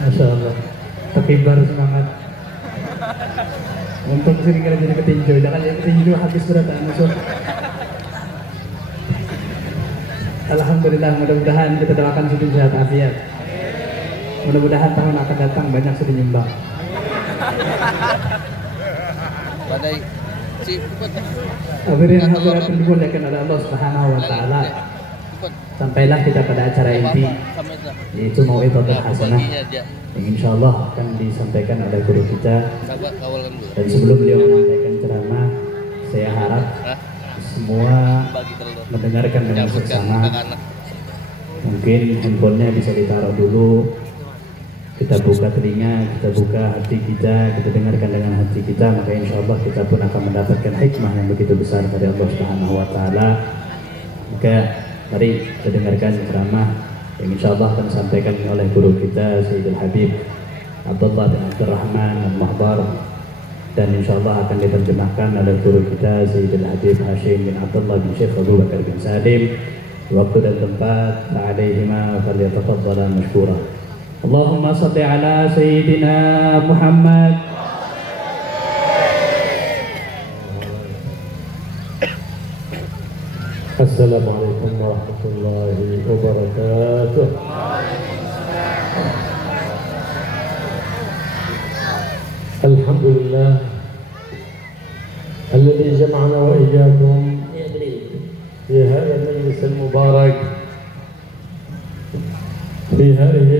Masya Allah. Terkibar semangat. Untuk sering kali jadi petinju, jangan jadi petinju habis berapa musuh. Alhamdulillah, mudah-mudahan kita doakan Sudin sehat afiat. Mudah-mudahan tahun akan datang banyak Sudin nyumbang. Badai si Hadirin hadirat yang dimuliakan oleh Allah Subhanahu wa taala. Sampailah kita pada acara inti, yaitu Mau'izatul Hasanah yang insya Allah akan disampaikan oleh guru kita. Dan sebelum beliau menyampaikan ceramah, saya harap semua mendengarkan dengan seksama. Mungkin handphonenya bisa ditaruh dulu, kita buka telinga, kita buka hati kita dengarkan dengan hati kita, maka insya Allah kita pun akan mendapatkan hikmah yang begitu besar dari Allah Subhanahu wa taala. Maka mari kita dengarkan ceramah yang insya Allah akan disampaikan oleh guru kita Sayyidul Habib Abdullah bin Abdurrahman Al-Mahbar, dan insya Allah akan diterjemahkan oleh guru kita Sayyidul Habib Hashim bin Abdullah bin Syekh Abu Bakar bin Salim. Waktu dan tempat alaihima falyatafadhala mashkura. Allahumma salli ala Sayyidina Muhammad. Assalamualaikum warahmatullahi wabarakatuh. Alhamdulillah alladhi jama'ana wa iyyakum fi hadha al-majlis al-mubarak fi hadhihi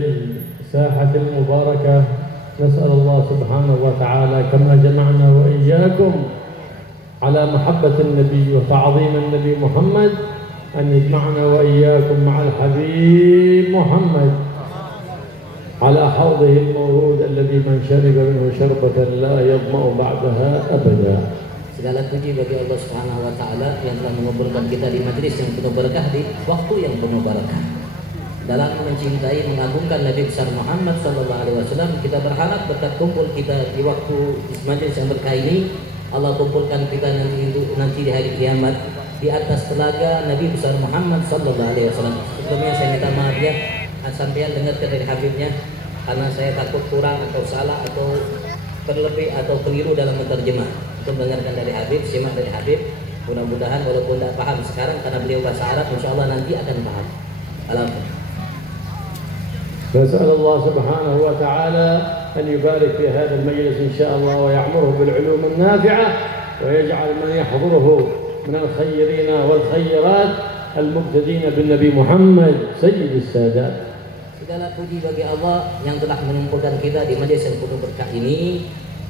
al-sahah al-mubarakah. Nas'al Allah subhanahu wa ta'ala kama jama'ana wa iyyakum على محبة النبي وتعظيم النبي محمد أن يجمعنا وإياكم مع الحبيب محمد على حوضه المورود الذي من شرب منه شربة لا يظمأ بعدها أبدا. Segala puji bagi Allah Subhanahu wa taala yang telah mengumpulkan kita di majelis yang penuh berkah di waktu yang penuh berkah. Dalam mencintai mengagungkan Nabi besar Muhammad sallallahu alaihi wasallam, kita berharap berkat kumpul kita di waktu majelis yang berkah ini, Allah kumpulkan kita nanti di hari kiamat di atas telaga Nabi besar Muhammad sallallahu alaihi wasallam. Sebelumnya saya minta maaf ya, sampean dengarkan dari Habibnya, karena saya takut kurang atau salah atau berlebih atau keliru dalam menerjemah. Untuk dengarkan dari Habib, simak dari Habib. Mudah-mudahan walaupun tidak paham sekarang karena beliau bahasa Arab, insya Allah nanti akan paham. Alhamdulillah. نسأل الله سبحانه وتعالى أن يبارك في هذا المجلس إن شاء الله ويعمره بالعلوم النافعة ويجعل من يحضره من الخيرين والخيرات المقتدين بالنبي محمد سيد السادات. Segala puji bagi Allah yang telah mengumpulkan kita di majelis yang penuh berkah ini.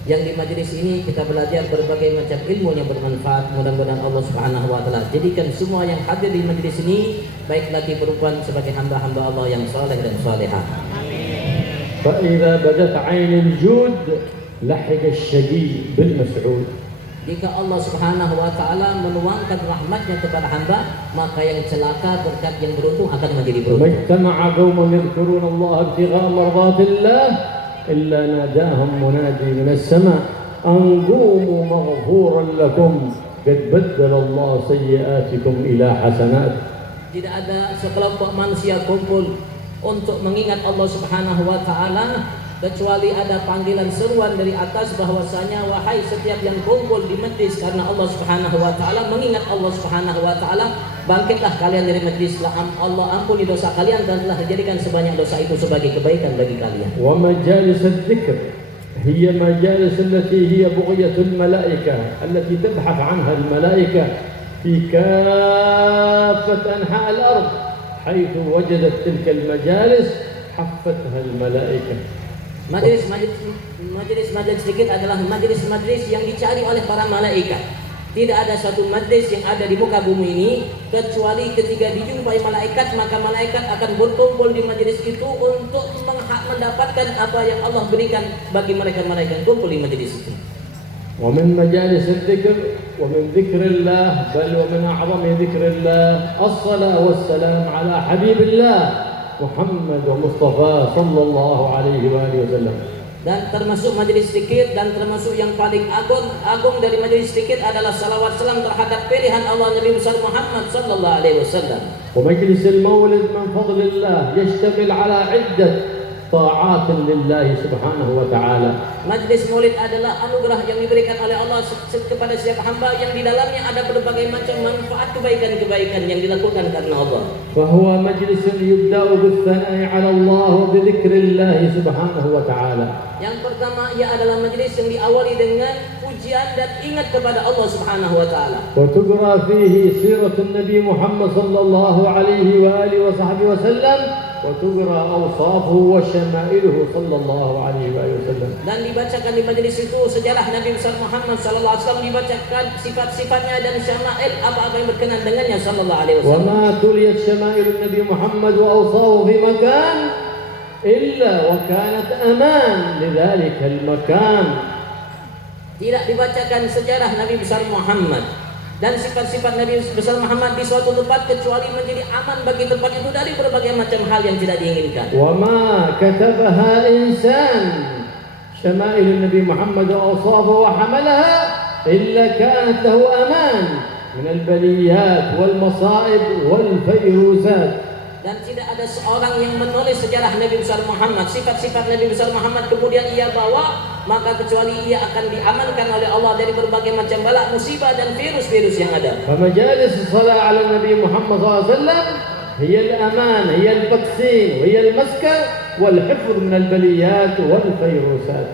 Yang di majelis ini kita belajar berbagai macam ilmu yang bermanfaat. Mudah-mudahan Allah Subhanahu wa taala jadikan semua yang hadir di majelis ini baik laki perempuan sebagai hamba-hamba Allah yang saleh dan salihah. فإذا بدت عين الجود لحق الشقي بالمسعود. Jika Allah Subhanahu wa taala menuangkan rahmatnya kepada hamba, maka yang celaka berkat yang beruntung akan menjadi beruntung. واجتمع قوم يذكرون الله ابتغاء مرضات الله إلا ناداهم منادي من السماء أن قوموا مغفورا لكم قد بدل الله سيئاتكم إلى حسنات. Tidak ada sekelompok manusia kumpul untuk mengingat Allah Subhanahu wa taala kecuali ada panggilan seruan dari atas bahwasanya wahai setiap yang kumpul di majlis karena Allah Subhanahu wa taala, mengingat Allah Subhanahu wa taala, bangkitlah kalian dari majlis, Allah ampuni dosa kalian dan telah dijadikan sebanyak dosa itu sebagai kebaikan bagi kalian. Wa majalis dzikr hiya majalis allati hiya bughyatul malaikah allati tabhath anha al malaikah fi kaffat anha al ard حيث وجدت تلك المجالس حفتها الملائكة. Majelis zikir adalah majelis yang dicari oleh para malaikat. Tidak ada satu majelis yang ada di muka bumi ini kecuali ketika dijumpai malaikat, maka malaikat akan berkumpul di majelis itu untuk mendapatkan apa yang Allah berikan bagi mereka-mereka yang kumpul di majelis itu. ومن مجالس الذكر ومن ذكر الله بل ومن أعظم ذكر الله الصلاة والسلام على حبيب الله محمد ومصطفى صلى الله عليه وآله وسلم. Dan termasuk majelis zikir dan termasuk yang paling agung dari majelis zikir adalah salawat salam terhadap pilihan Allah Nabi besar Muhammad sallallahu alaihi wasallam. ومجلس المولد من فضل الله يشتمل على عدة طاعات لله سبحانه وتعالى. Majlis maulid adalah anugerah yang diberikan oleh Allah kepada setiap hamba yang di dalamnya ada berbagai macam manfaat kebaikan-kebaikan yang dilakukan karena Allah. فهو مجلس يبدأ بالثناء على الله وبذكر الله سبحانه وتعالى. Yang pertama ia adalah majlis yang diawali dengan pujian dan ingat kepada Allah Subhanahu wa taala. وتقرأ فيه سيرة النبي محمد صلى الله عليه وآله وصحبه وسلم وتقرأ أوصافه وشمائله صلى الله عليه وآله وسلم. Dan dibacakan di majlis itu sejarah Nabi besar Muhammad sallallahu alaihi wasallam, dibacakan sifat-sifatnya dan syama'il apa-apa yang berkenan dengannya sallallahu alaihi wasallam. وما تليت شمائل النبي محمد وأوصافه في مكان إلا وكانت أمان لذلك المكان. Tidak dibacakan sejarah Nabi besar Muhammad dan sifat-sifat Nabi besar Muhammad di suatu tempat kecuali menjadi aman bagi tempat itu dari berbagai macam hal yang tidak diinginkan. وما كتبها إنسان شمائل النبي محمد وأوصافه وحملها إلا كانت له أمان من البليات والمصائب والفيروسات. Dan tidak ada seorang yang menulis sejarah Nabi besar Muhammad, sifat-sifat Nabi besar Muhammad kemudian ia bawa, maka kecuali ia akan diamankan oleh Allah dari berbagai macam bala, musibah dan virus-virus yang ada. فمجالس الصلاة على النبي محمد صلى الله عليه وسلم هي الأمان، هي الفاكسين، وهي المسكن والحفظ من البليات والفيروسات.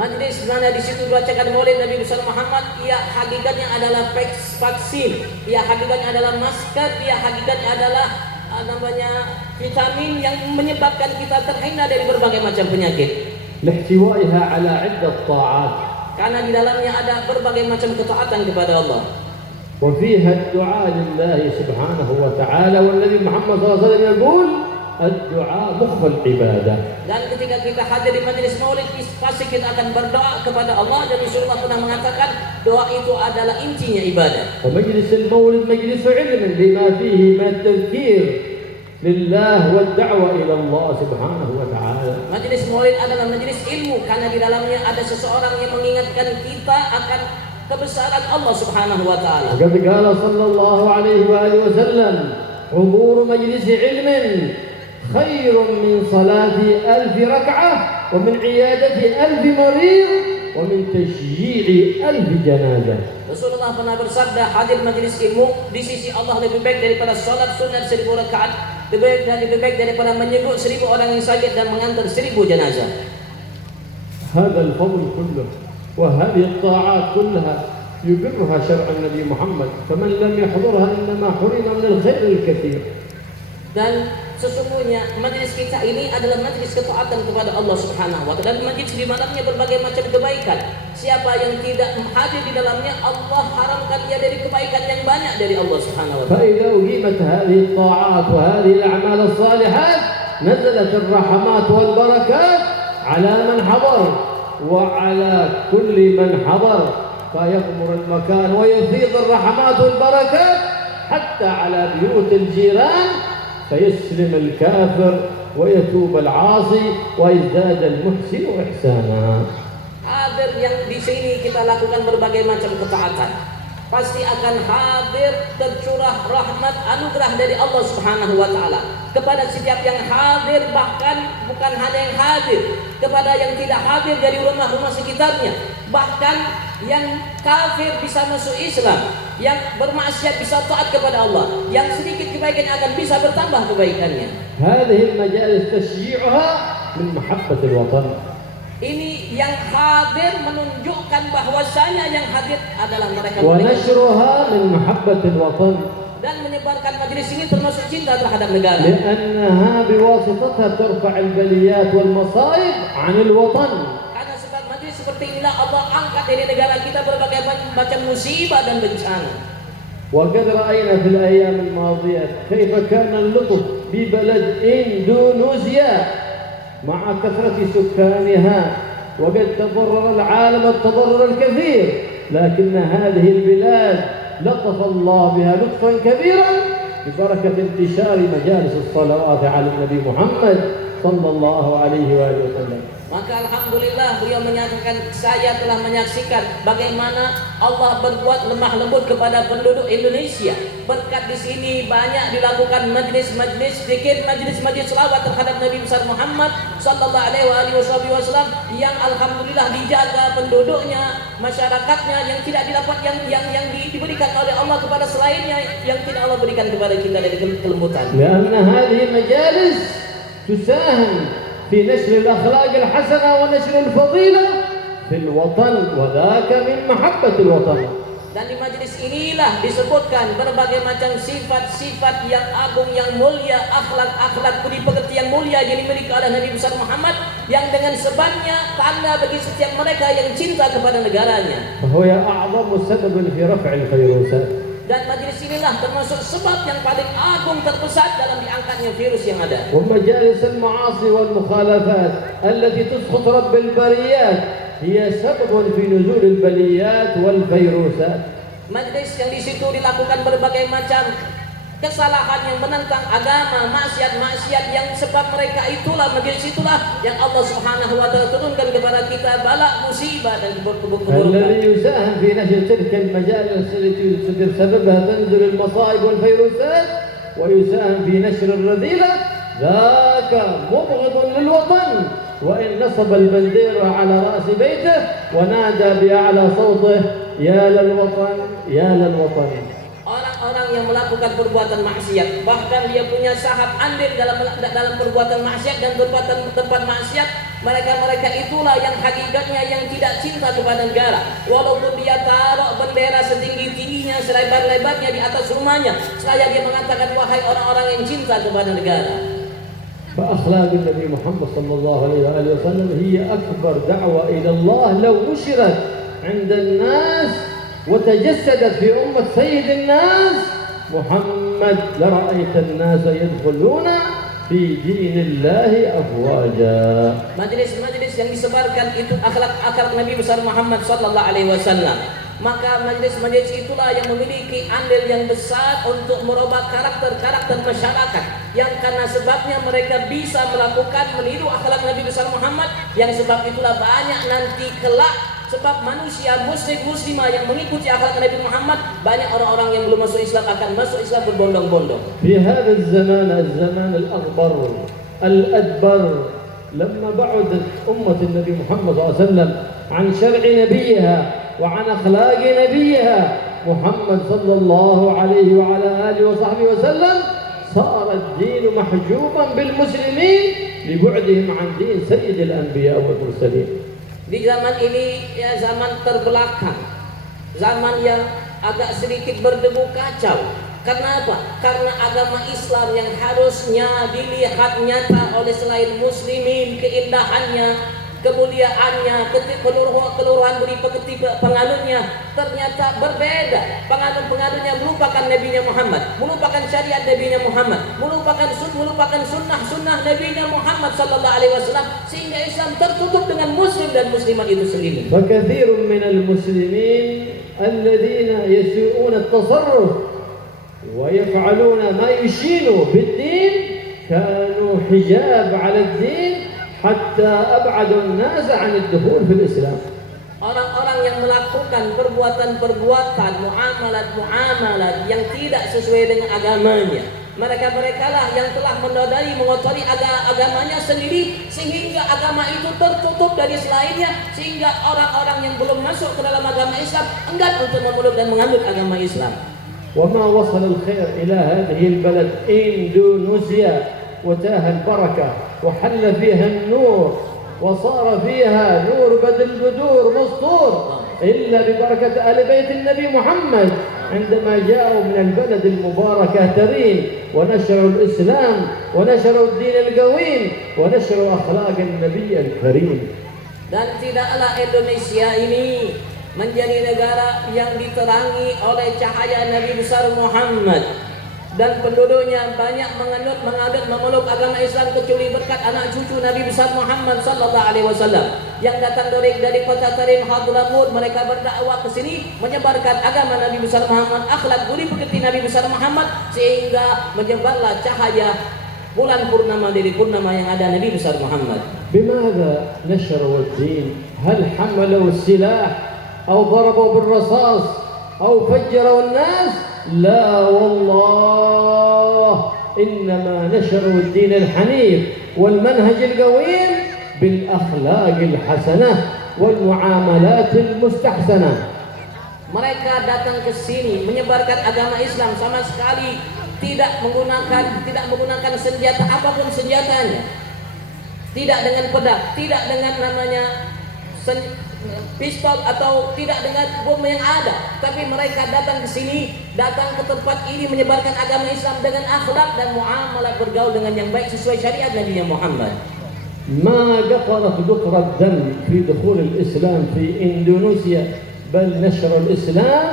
Majlis mana di situ dibacakan maulid Nabi besar Muhammad, ia hakikatnya adalah vaksin, ia hakikatnya adalah masker, ia hakikatnya adalah vitamin yang menyebabkan kita terhindar dari berbagai macam penyakit. لاحتوائها على عدة طاعات. Karena di dalamnya ada berbagai macam ketaatan kepada Allah. وفيها الدعاء لله سبحانه وتعالى، والنبي محمد صلى الله عليه وسلم يقول الدعاء مخ العبادة. Dan ketika kita hadir di majelis maulid, pasti kita akan berdoa kepada Allah, dan Rasulullah pernah mengatakan doa itu adalah intinya ibadah. ومجلس المولد مجلس علم لما فيه من التذكير لله والدعوة إلى الله سبحانه وتعالى. Majelis maulid adalah majelis ilmu karena di dalamnya ada seseorang yang mengingatkan kita akan kebesaran Allah Subhanahu wa taala. وقد قال صلى الله عليه وآله وسلم حضور مجلس علم خير من صلاة 1000 ركعة ومن عيادة 1000 مريض ومن تشييع 1000 جنازة. Rasulullah pernah bersabda, hadir majelis ilmu di sisi Allah lebih baik daripada salat sunat 1000 rakaat, lebih baik daripada menyebut 1000 orang yang sakit dan mengantar 1000 jenazah. هذا الفضل كله وهذه الطاعات كلها يبرها شرع النبي محمد، فمن لم يحضرها إنما حرم من الخير الكثير. Dan sesungguhnya majelis kita ini adalah majelis ketaatan kepada Allah Subhanahu wa taala, dan majelis di dalamnya berbagai macam kebaikan. Siapa yang tidak hadir di dalamnya, Allah haramkan ia dari kebaikan yang banyak dari Allah Subhanahu wa taala. فإذا أقيمت هذه الطاعات وهذه الأعمال الصالحات نزلت الرحمات والبركات على من حضر وعلى كل من حضر، فيغمر المكان ويفيض الرحمات والبركات حتى على بيوت الجيران، فيسلم الكافر ويتوب العاصي ويزداد المحسن إحسانا. Hadir yang di sini kita lakukan berbagai macam ketaatan, pasti akan hadir tercurah rahmat anugerah dari Allah Subhanahu wa taala kepada setiap yang hadir, bahkan bukan hanya yang hadir, kepada yang tidak hadir dari rumah-rumah sekitarnya, bahkan yang kafir bisa masuk Islam, yang bermaksiat bisa taat kepada Allah, yang sedikit kebaikannya akan bisa bertambah kebaikannya. هذه المجالس تشجيعها من محبة الوطن. Ini yang hadir menunjukkan bahwasanya yang hadir adalah mereka ونشرها من محبة الوطن، dan menyebarkan majelis ini termasuk cinta terhadap negara. لأنها بواسطتها ترفع البليات والمصائب عن الوطن. Karena sebab majelis seperti inilah Allah angkat dari negara kita berbagai macam musibah dan bencana. وقد رأينا في الأيام الماضية كيف كان اللطف ببلد إندونيسيا مع كثرة سكانها، وقد تضرر العالم التضرر الكثير، لكن هذه البلاد لطف الله بها لطفا كبيرا ببركة انتشار مجالس الصلوات على النبي محمد صلى الله عليه وآله وسلم. Maka alhamdulillah beliau menyatakan, saya telah menyaksikan bagaimana Allah berbuat lemah lembut kepada penduduk Indonesia. Berkat di sini banyak dilakukan majlis-majlis zikir, majlis-majlis selawat terhadap Nabi besar Muhammad sallallahu alaihi wasallam yang alhamdulillah dijaga penduduknya, masyarakatnya, yang tidak didapat yang diberikan oleh Allah kepada selainnya, yang tidak Allah berikan kepada kita dari kelembutan. لأن هذه المجالس تساهم في نشر الأخلاق الحسنة ونشر الفضيلة في الوطن وذاك من محبة الوطن. Dan di majelis inilah disebutkan berbagai macam sifat-sifat yang agung, yang mulia, akhlak-akhlak budi pekerti yang mulia yang dimiliki oleh Nabi besar Muhammad, yang dengan sebabnya tanda bagi setiap mereka yang cinta kepada negaranya. فهو أعظم سبب في رفع الفيروسات. Dan majelis inilah termasuk sebab yang paling agung terbesar dalam diangkatnya virus yang ada. ومجالس المعاصي والمخالفات التي تسخط رب البريات هي سبب في نزول البليات والفيروسات. Majelis yang di situ dilakukan berbagai macam kesalahan yang menentang agama, maksiat-maksiat yang sebab mereka itulah, majelis itulah yang Allah Subhanahu wa taala turunkan kepada kita bala, musibah dan keburukan. الذي يساهم في نشر تلك المجالس التي بسببها تنزل المصائب والفيروسات ويساهم في نشر الرذيلة ذاك مبغض للوطن، وإن نصب البنديرة على رأس بيته ونادى بأعلى صوته يا للوطن يا للوطن. Orang-orang yang melakukan perbuatan maksiat, bahkan dia punya sahab andil dalam perbuatan maksiat dan perbuatan tempat maksiat, mereka itulah yang hakikatnya yang tidak cinta kepada negara. Walaupun dia taruh bendera setinggi-tingginya, selebar-lebarnya di atas rumahnya, saya dia mengatakan, wahai orang-orang yang cinta kepada negara. فأخلاق النبي محمد صلى الله عليه وآله وسلم هي أكبر دعوة إلى الله لو نشرت عند الناس وتجسدت في أمة سيد الناس محمد لرأيت الناس يدخلون في دين الله أفواجا. Majelis-majelis yang disebarkan itu akhlak-akhlak Nabi besar Muhammad sallallahu alaihi wasallam. Maka majelis-majelis itulah yang memiliki andil yang besar untuk merubah karakter-karakter masyarakat, yang karena sebabnya mereka bisa melakukan meniru akhlak Nabi besar Muhammad, yang sebab itulah banyak nanti kelak sebab manusia muslimah yang mengikuti akhlak Nabi Muhammad, banyak orang-orang yang belum masuk Islam akan masuk Islam berbondong-bondong. في هذا الزمان الأغبر الأدبر لما بعدت أمة النبي محمد صلى الله عليه وسلم عن شرع نبيها وعن أخلاق نبيها محمد صلى الله عليه وعلى آله وصحبه وسلم، صار الدين محجوبا بالمسلمين لبعدهم عن دين سيد الأنبياء والمرسلين. Di zaman ini ya zaman terbelakang, zaman yang agak sedikit berdebu kacau. Karena apa? Karena agama Islam yang harusnya dilihat nyata oleh selain muslimin, keindahannya, kemuliaannya, keluruhan budi pekerti penganutnya, ternyata berbeda. Penganut-penganutnya melupakan Nabi-Nya Muhammad, melupakan syariat Nabi-Nya Muhammad, melupakan sunnah-sunnah Nabi-Nya Muhammad sallallahu alaihi wasallam, sehingga Islam tertutup dengan muslim dan muslimat itu sendiri. وكثير من المسلمين الذين يسيئون التصرف ويفعلون ما يشين بالدين كانوا حجاب على الدين حتى أبعدوا الناس عن الدخول في الإسلام. Orang-orang yang melakukan perbuatan-perbuatan, muamalat yang tidak sesuai dengan agamanya, mereka lah yang telah menodai, mengotori agamanya sendiri, sehingga agama itu tertutup dari selainnya, sehingga orang-orang yang belum masuk ke dalam agama Islam enggan untuk memeluk dan menganut agama Islam. وما وصل الخير إلى هذه البلد إندونيسيا وتاه البركة وحل فيها النور وصار فيها نور بدل بدور مسطور إلا ببركة آل بيت النبي محمد عندما جاءوا من البلد المباركة ترين ونشروا الإسلام ونشروا الدين القويم ونشروا أخلاق النبي الكريم. Dan tidaklah Indonesia ini menjadi negara yang diterangi oleh cahaya Nabi besar Muhammad dan penduduknya banyak menganut memeluk agama Islam kecuali berkat anak cucu Nabi besar Muhammad sallallahu alaihi wasallam yang datang dari kota Tarim Hadramut. Mereka berdakwah ke sini menyebarkan agama Nabi besar Muhammad, akhlak budi pekerti Nabi besar Muhammad, sehingga menyebarlah cahaya bulan purnama dari purnama yang ada Nabi besar Muhammad. بماذا نشروا الدين؟ هل حملوا السلاح أو ضربوا بالرصاص أو فجروا الناس؟ لا والله، إنما نشروا الدين الحنيف والمنهج القويم بالأخلاق الحسنة والمعاملات المستحسنة. Mereka datang ke sini menyebarkan agama Islam, sama sekali tidak menggunakan senjata apapun senjatanya. Tidak dengan pedang, tidak dengan namanya pistol atau tidak dengan bom yang ada, tapi mereka datang ke sini, datang ke tempat ini menyebarkan agama Islam dengan akhlak dan muamalah, bergaul dengan yang baik sesuai syariat Nabi Muhammad. ما قطرت قطرة دم في دخول الإسلام في إندونيسيا، بل نشر الإسلام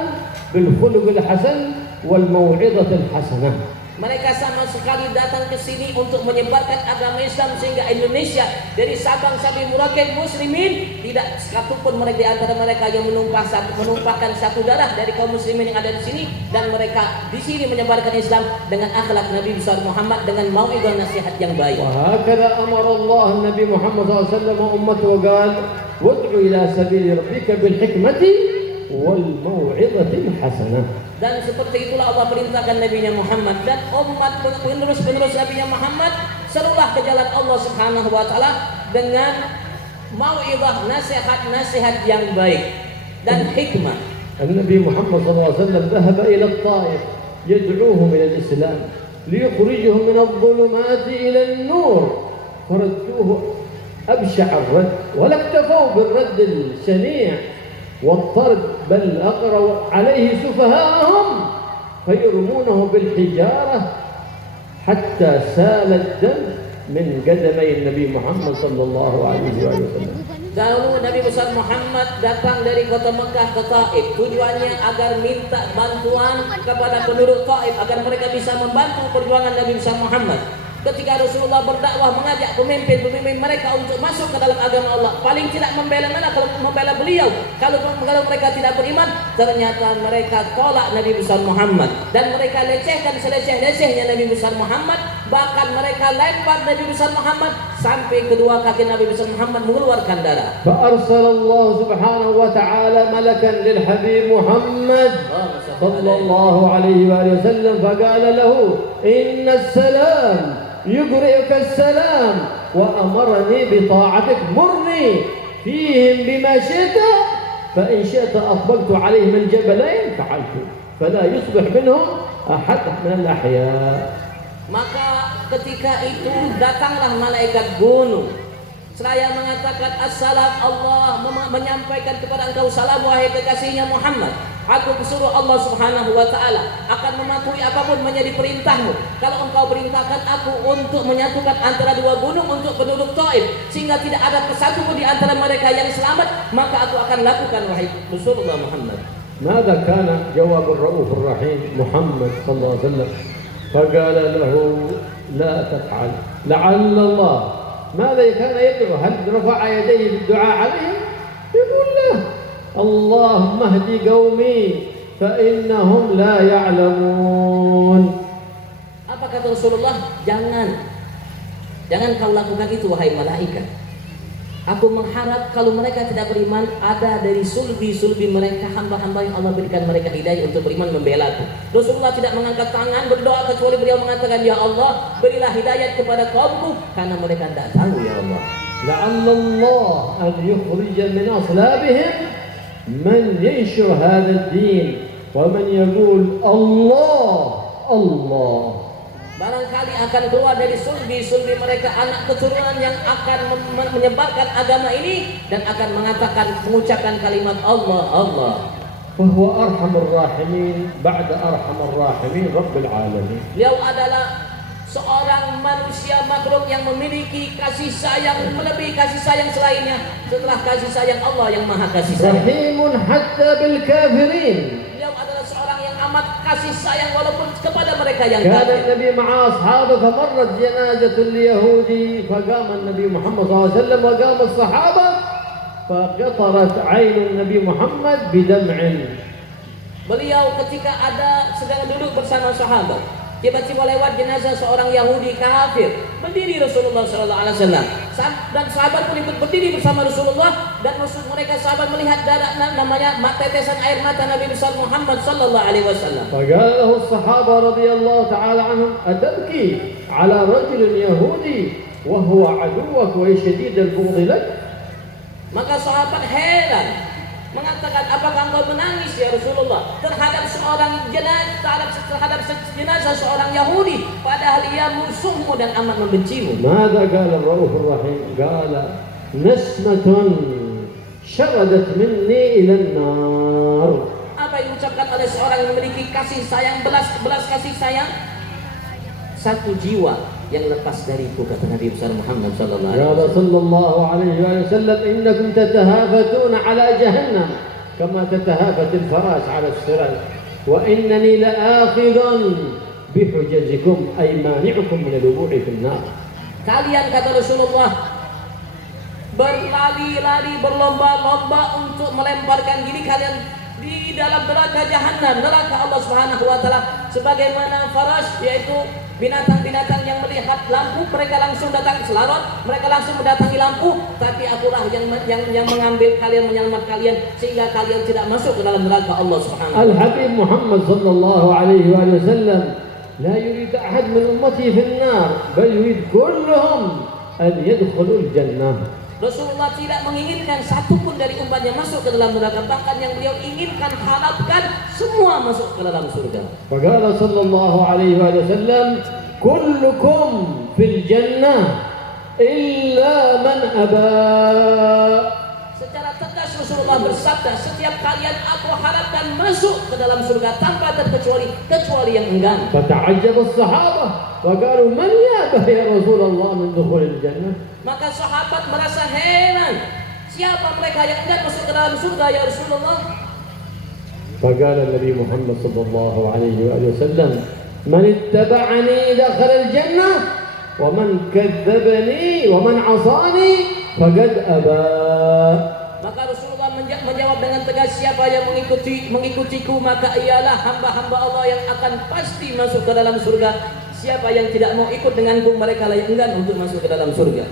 بالخلق الحسن والموعظة الحسنة. Mereka sama sekali datang ke sini untuk menyebarkan agama Islam, sehingga Indonesia dari Sabang sampai Merauke muslimin tidak satupun mereka di antara mereka yang menumpahkan satu darah dari kaum muslimin yang ada di sini, dan mereka di sini menyebarkan Islam dengan akhlak Nabi besar Muhammad, dengan mau'izah nasihat yang baik. وهكذا أمر الله النبي محمد صلى الله عليه وسلم وأمته وقال: وادع إلى سبيل ربك بالحكمة والموعظة الحسنة. Dan seperti itulah Allah perintahkan Nabi Muhammad dan umat penerus Nabi Muhammad, serulah ke jalan Allah Subhanahu wa taala dengan mau'izah, nasihat yang baik dan hikmah. النبي محمد صلى الله عليه وسلم ذهب إلى الطائف يدعوهم إلى الإسلام ليخرجهم من الظلمات إلى النور، فردوه أبشع الرد، ولا اكتفوا بالرد الشنيع والطرد، بل أقروا عليه سفهاءهم فيرمونه بالحجارة حتى سال الدم من قدمي النبي محمد صلى الله عليه وسلم. Dahulu Nabi besar Muhammad datang dari kota Mekah ke Taif, tujuannya agar minta bantuan kepada penduduk Taif agar mereka bisa membantu perjuangan Nabi besar Muhammad. Ketika Rasulullah berdakwah mengajak pemimpin mereka untuk masuk ke dalam agama Allah, paling tidak membela beliau. Kalau mereka tidak beriman, ternyata mereka tolak Nabi besar Muhammad dan mereka lecehkan seleseh-lesehnya Nabi besar Muhammad. Bahkan mereka lempar Nabi besar Muhammad sampai kedua kaki Nabi besar Muhammad mengeluarkan darah. فأرسل الله سبحانه وتعالى ملكا للحبيب محمد صلى الله عليه وآله وسلم فقال له: إن السلام يقرئك السلام وأمرني بطاعتك، مرني فيهم بما شئت، فإن شئت أطبقت عليهم الجبلين فعلت، فلا يصبح منهم أحد من الأحياء. Maka ketika itu datanglah malaikat gunung. Seraya mengatakan, assalam, Allah menyampaikan kepada engkau salam wahai kekasihnya Muhammad. Aku bersuruh Allah Subhanahu wa taala akan mematuhi apapun menjadi perintahmu. Kalau engkau perintahkan aku untuk menyatukan antara dua gunung untuk penduduk Taif sehingga tidak ada satu pun di antara mereka yang selamat, maka aku akan lakukan wahai Rasulullah Muhammad. ماذا كان جواب الرؤوف الرحيم محمد صلى الله عليه وسلم؟ فقال له: لا تفعل، لعل الله. ماذا كان يدعو؟ هل رفع يديه بالدعاء عليهم؟ يقول له: اللهم اهد قومي فإنهم لا يعلمون. Apa kata Rasulullah? Jangan kau lakukan itu wahai malaikat. Aku mengharap kalau mereka tidak beriman, ada dari sulbi mereka hamba-hamba yang Allah berikan mereka hidayah untuk beriman membela aku. Rasulullah tidak mengangkat tangan berdoa kecuali beliau mengatakan, ya Allah, berilah hidayah kepada kaumku karena mereka tidak tahu ya Allah. لعل الله أن يخرج من أصلابهم من ينشر هذا الدين ومن يقول الله الله. Barangkali akan keluar dari sulbi mereka anak keturunan yang akan menyebarkan agama ini dan akan mengucapkan kalimat Allah Allah. وهو أرحم الراحمين بعد أرحم الراحمين رب العالمين. Beliau adalah seorang manusia makhluk yang memiliki kasih sayang melebihi kasih sayang selainnya setelah kasih sayang Allah yang maha kasih sayang. رحيم حتى بالكافرين. Beliau adalah seorang yang amat kasih sayang walaupun kepada mereka yang كان kafir. النبي مع أصحابه فمرت جنازة اليهودي فقام النبي محمد صلى الله عليه وسلم وقام الصحابة فقطرت عين النبي محمد بدمع. Beliau ketika sedang duduk bersama sahabat, Tiba-tiba lewat jenazah seorang Yahudi kafir. Berdiri Rasulullah SAW. Dan sahabat pun ikut berdiri bersama Rasulullah. Dan mereka sahabat melihat darah namanya tetesan air mata Nabi besar Muhammad SAW. فقال له الصحابة رضي الله تعالى عنهم أتبكي على رجل يهودي وهو عدوك وشديد البغض لك؟ Maka sahabat heran, mengatakan, apakah engkau menangis ya Rasulullah terhadap jenazah seorang Yahudi padahal ia musuhmu dan amat membencimu? ماذا قال الرؤوف الرحيم؟ قال نسمة شردت مني إلى النار. Apa yang diucapkan oleh seorang yang memiliki kasih sayang, belas kasih sayang? Satu jiwa yang lepas dariku, kata Nabi besar Muhammad sallallahu alaihi قال wasallam. صلى الله عليه وسلم إنكم تتهافتون على جهنم كما تتهافت الفراش على السراج وإنني لآخذ بحجزكم أي مانعكم من الوقوع في النار. Kalian, kata Rasulullah, berlari-lari, berlomba-lomba untuk melemparkan diri kalian di dalam neraka jahanam, neraka Allah Subhanahu wa taala, sebagaimana farash, yaitu binatang-binatang yang melihat lampu mereka langsung datang selarot, mereka langsung mendatangi lampu, tapi akulah yang mengambil kalian, menyelamat kalian sehingga kalian tidak masuk ke dalam neraka Allah Subhanahu wa taala. الحبيب محمد صلى الله عليه وآله وسلم لا يريد أحد من أمته في النار بل يريد كلهم أن يدخلوا الجنة. Rasulullah tidak menginginkan satupun dari umatnya masuk ke dalam neraka, bahkan yang beliau inginkan, harapkan semua masuk ke dalam surga. فقال صلى الله عليه وآله وسلم كلكم في الجنة إلا من أبى. Secara tegas Rasulullah bersabda, setiap kalian aku harapkan masuk ke dalam surga tanpa kecuali yang enggan. فتعجب الصحابة وقالوا من يأبى يا رسول الله من دخول الجنة؟ Maka sahabat merasa heran, siapa mereka yang enggan masuk ke dalam surga ya Rasulullah? فقال النبي محمد صلى الله عليه وآله وسلم من اتبعني دخل الجنة ومن كذبني ومن عصاني فقد أبى. Maka Rasulullah menjawab dengan tegas, siapa yang mengikutiku maka ialah hamba-hamba Allah yang akan pasti masuk ke dalam surga. Siapa yang tidak mau ikut denganku, mereka lah yang enggan untuk masuk ke dalam surga.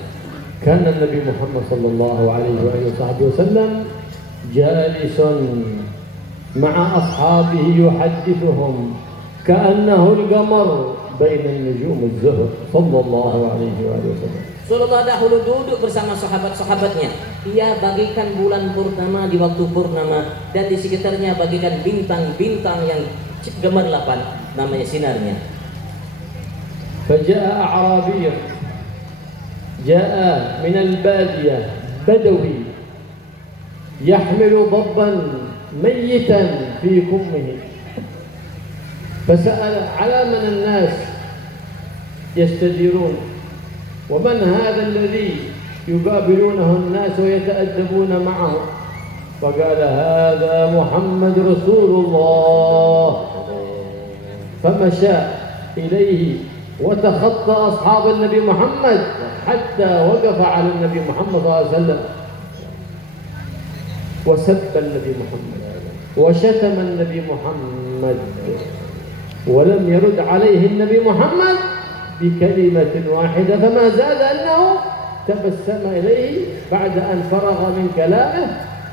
كان النبي محمد صلى الله عليه وآله وسلم جالس مع أصحابه يحدثهم كأنه القمر بين النجوم الزهر صلى الله عليه وآله وسلم. Rasulullah dahulu duduk bersama sahabat-sahabatnya. Ia bagikan bulan purnama di waktu purnama, dan di sekitarnya bagikan bintang-bintang yang gemerlapan, namanya sinarnya. فجاء أعرابي جاء من البادية بدوي يحمل ضبا ميتا في كمه فسأل على من الناس يستديرون ومن هذا الذي يقابلونه الناس ويتأدبون معه؟ فقال هذا محمد رسول الله. فمشى إليه وتخطى أصحاب النبي محمد حتى وقف على النبي محمد صلى الله عليه وسلم وسب النبي محمد وشتم النبي محمد ولم يرد عليه النبي محمد بكلمة واحدة، فما زاد أنه تبسم إليه بعد أن فرغ من كلامه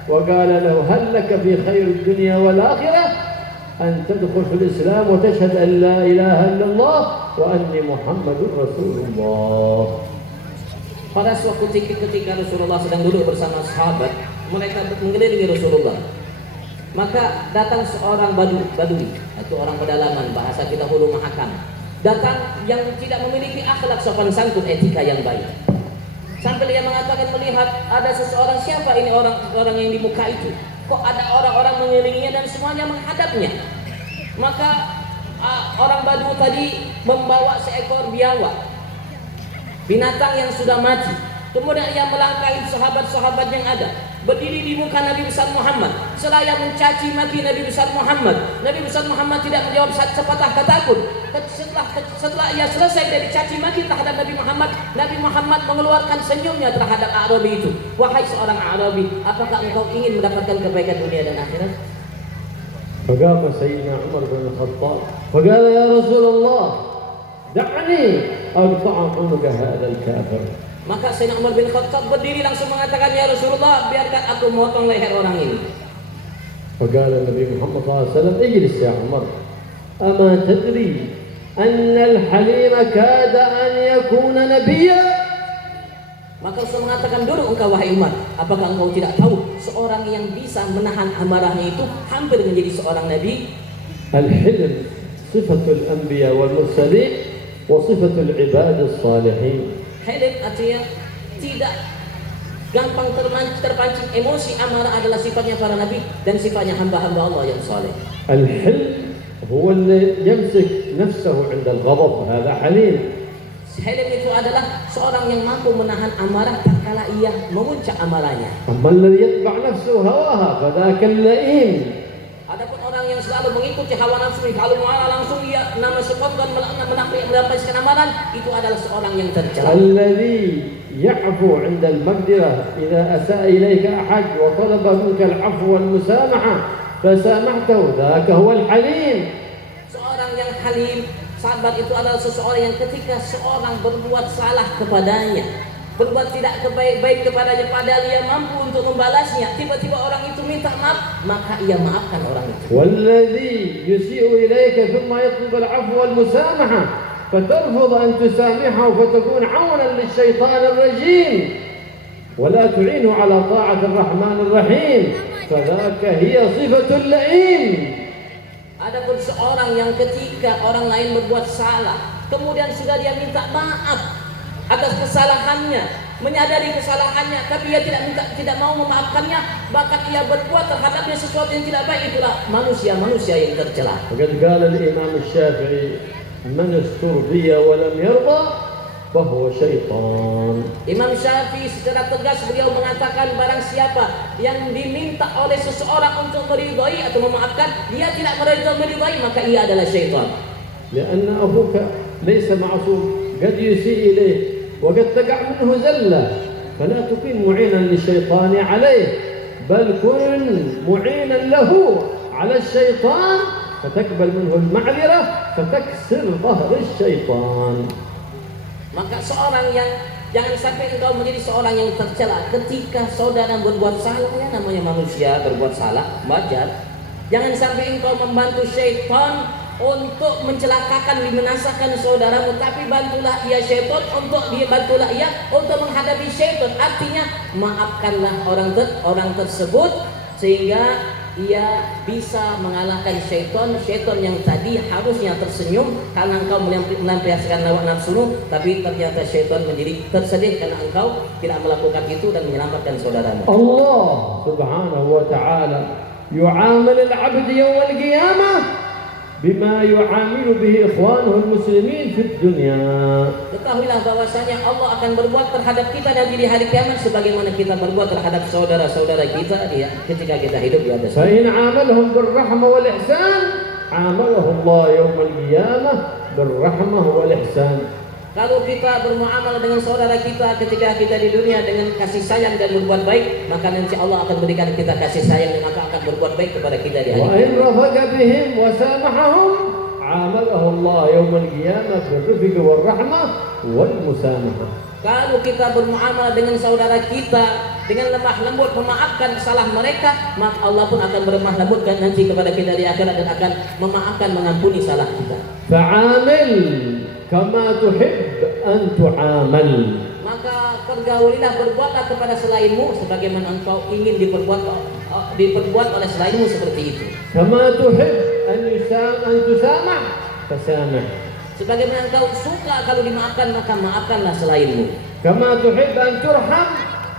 وقال له هل لك في خير الدنيا والآخرة أن تدخل في الإسلام وتشهد أن لا إله إلا الله وأني محمد رسول الله. Pada suatu ketika Rasulullah sedang duduk bersama sahabat, mereka mengelilingi Rasulullah. Maka datang seorang badui atau orang pedalaman, bahasa kita hulu mahakam. Datang yang tidak memiliki akhlak sopan santun, etika yang baik. Sampai dia mengatakan melihat ada seseorang, siapa ini orang yang di muka itu? Kok ada orang-orang mengelilinginya dan semuanya menghadapnya? Maka orang Badu tadi membawa seekor biawak, binatang yang sudah mati. Kemudian ia melangkahi sahabat-sahabat yang ada, berdiri di muka Nabi besar Muhammad, seraya mencaci maki Nabi besar Muhammad. Nabi besar Muhammad tidak menjawab sepatah kata pun. Setelah ia selesai dari caci maki terhadap Nabi Muhammad mengeluarkan senyumnya terhadap Arabi itu. Wahai seorang Arabi, apakah engkau ingin mendapatkan kebaikan dunia dan akhirat? فقام سيدنا عمر بن الخطاب فقال يا رسول الله دعني أقطع عنق هذا الكافر. Maka Sayyidina Umar bin Khattab berdiri langsung mengatakan, ya Rasulullah, biarkan aku memotong leher orang ini. فقال النبي محمد صلى الله عليه وسلم اجلس يا عمر أما تدري أن الحليم كاد أن يكون نبيا. Maka Rasul mengatakan, duduk engkau wahai Umar, apakah engkau tidak tahu seorang yang bisa menahan amarahnya itu hampir menjadi seorang nabi? الحلم صفة الأنبياء والمرسلين وصفة العباد الصالحين. Hilm artinya tidak gampang terpancing emosi. Amarah adalah sifatnya para nabi dan sifatnya hamba-hamba Allah yang saleh. الحلم هو اللي يمسك نفسه عند الغضب، هذا حليم. Hilm itu adalah seorang yang mampu menahan amarah tatkala ia memuncak amarahnya. أما الذي يتبع نفسه هواها فذاك اللئيم. Adapun orang yang selalu mengikuti hawa nafsu, kalau marah langsung ia nama spontan melampiaskan amaran, itu adalah seorang yang tercela. الذي يعفو عند المقدرة إذا أساء إليك أحد وطلب منك العفو والمسامحة فسامحته ذاك هو الحليم. Seorang yang halim, sabar itu adalah seseorang yang ketika seorang berbuat salah kepadanya, berbuat tidak baik kepadanya, padahal ia mampu untuk membalasnya, tiba-tiba orang itu minta maaf, maka ia maafkan orang itu. والذي يسيء إليك ثم يطلب العفو والمسامحة فترفض أن تسامحه فتكون عونا للشيطان الرجيم ولا تعينه على طاعة الرحمن الرحيم فذاك هي صفة اللئيم. Adapun seorang yang ketika orang lain berbuat salah, kemudian sudah dia minta maaf atas kesalahannya, menyadari kesalahannya, tapi ia tidak mau memaafkannya, bahkan ia berbuat terhadapnya sesuatu yang tidak baik, itulah manusia yang tercela. وقد قال الإمام الشافعي من استرضي ولم يرضى فهو شيطان. Imam Syafi'i secara tegas beliau mengatakan, barang siapa yang diminta oleh seseorang untuk meridhai atau memaafkan, dia tidak meridhai, maka ia adalah syaitan. لأن أبوك ليس معصوم، قد يسيء إليه وقد تقع منه زلة، فلا تكن معينا للشيطان عليه، بل كن معينا له على الشيطان فتقبل منه المعذرة فتكسر ظهر الشيطان. Maka seorang yang jangan sampai engkau menjadi seorang yang tercela ketika saudara berbuat salah, ya namanya manusia berbuat salah, wajar. Jangan sampai engkau membantu syaitan untuk mencelakakan, membinasakan saudaramu, tapi bantulah ia syaitan bantulah ia untuk menghadapi syaitan. Artinya maafkanlah orang tersebut sehingga ia bisa mengalahkan syaitan yang tadi harusnya tersenyum karena engkau melampiaskan hawa nafsumu, tapi ternyata syaitan menjadi tersedih karena engkau tidak melakukan itu dan menyelamatkan saudaramu. Allah subhanahu wa ta'ala yu'amil al-'abd yawm al-qiyamah bima yu'amilu bihi ikhwanuhu al-muslimin fid dunya. Ketahuilah bahwasanya Allah akan berbuat terhadap kita nanti di hari kiamat sebagaimana kita berbuat terhadap saudara-saudara kita ketika kita hidup di atas. Fa in 'amalahum bir-rahmah wal ihsan 'amalahu Allah yawm al-qiyamah bir-rahmah wal ihsan. Kalau kita bermuamalah dengan saudara kita ketika kita di dunia dengan kasih sayang dan berbuat baik, maka nanti Allah akan berikan kita kasih sayang dan maka akan berbuat baik kepada kita di hari Wa in rafaqa bihim wa samahahum 'amalahu Allah yawm al-qiyamah bir-rifq wal-rahmah wal-musamahah. Kalau kita bermuamalah dengan saudara kita dengan lemah lembut memaafkan salah mereka, maka Allah pun akan berlemah lembutkan nanti kepada kita di akhirat dan akan memaafkan, mengampuni salah kita. Fa'amil kama tuhib an tu'amal. Maka pergaulilah, berbuatlah kepada selainmu sebagaimana engkau ingin diperbuat oleh selainmu seperti itu. Kama tuhib an tusamah fasamah. Sebagaimana engkau suka kalau dimaafkan, maka maafkanlah selainmu. Kama tuhib an turham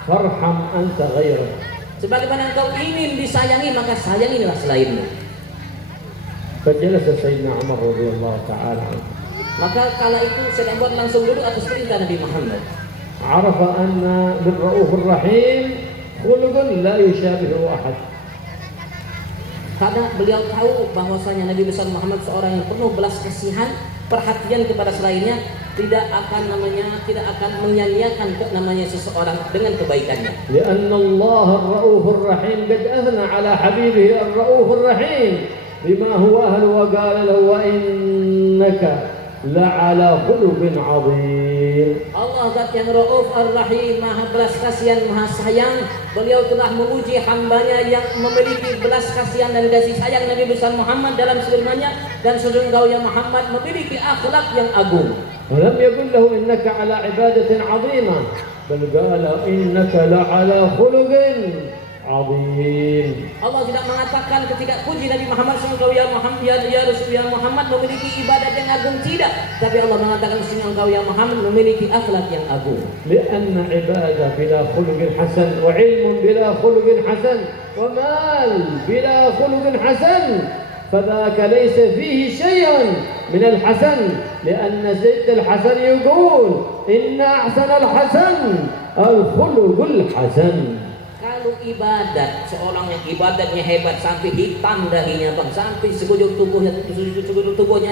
farham anta ghairak. Sebagaimana engkau ingin disayangi, maka sayangilah selainmu. Fajalasa Sayyidina Umar radhiyallahu ta'ala anhu. Maka kala itu Sayyidina Umar langsung duduk atas perintah Nabi Muhammad. Arafa anna lir-ra'ufir rahim khuluqun la yushabihu ahad. Karena beliau tahu bahwasanya Nabi besar Muhammad seorang yang penuh belas kasihan, perhatian kepada selainnya, tidak akan menyanyiakan namanya seseorang dengan kebaikannya. Lianna Allah ar-ra'ufur rahim qad athna ala habibihi ar-ra'ufur rahim بما هو أهل وقال له وإنك لعلى خلق عظيم. Allah zat yang Rauf Ar-Rahim, maha belas kasihan, maha sayang. Beliau telah memuji hambanya yang memiliki belas kasihan dan kasih sayang Nabi besar Muhammad dalam firman-Nya, dan sesungguhnya engkau ya Muhammad memiliki akhlak yang agung. ولم يقل له إنك على عبادة عظيمة بل قال إنك لعلى خلق عظيم. Allah tidak mengatakan ketika puji Nabi Muhammad engkau ya Muhammad ya Rasul ya Muhammad memiliki ibadat yang agung, tidak, tapi Allah mengatakan engkau ya Muhammad memiliki akhlak yang agung. لأن عبادة بلا خلق حسن وعلم بلا خلق حسن ومال بلا خلق حسن فذاك ليس فيه شيء من الحسن، لأن سيد الحسن يقول إن أحسن الحسن الخلق الحسن. Kalau ibadat, seorang yang ibadatnya hebat sampai hitam dahinya bang, sampai sekujur tubuhnya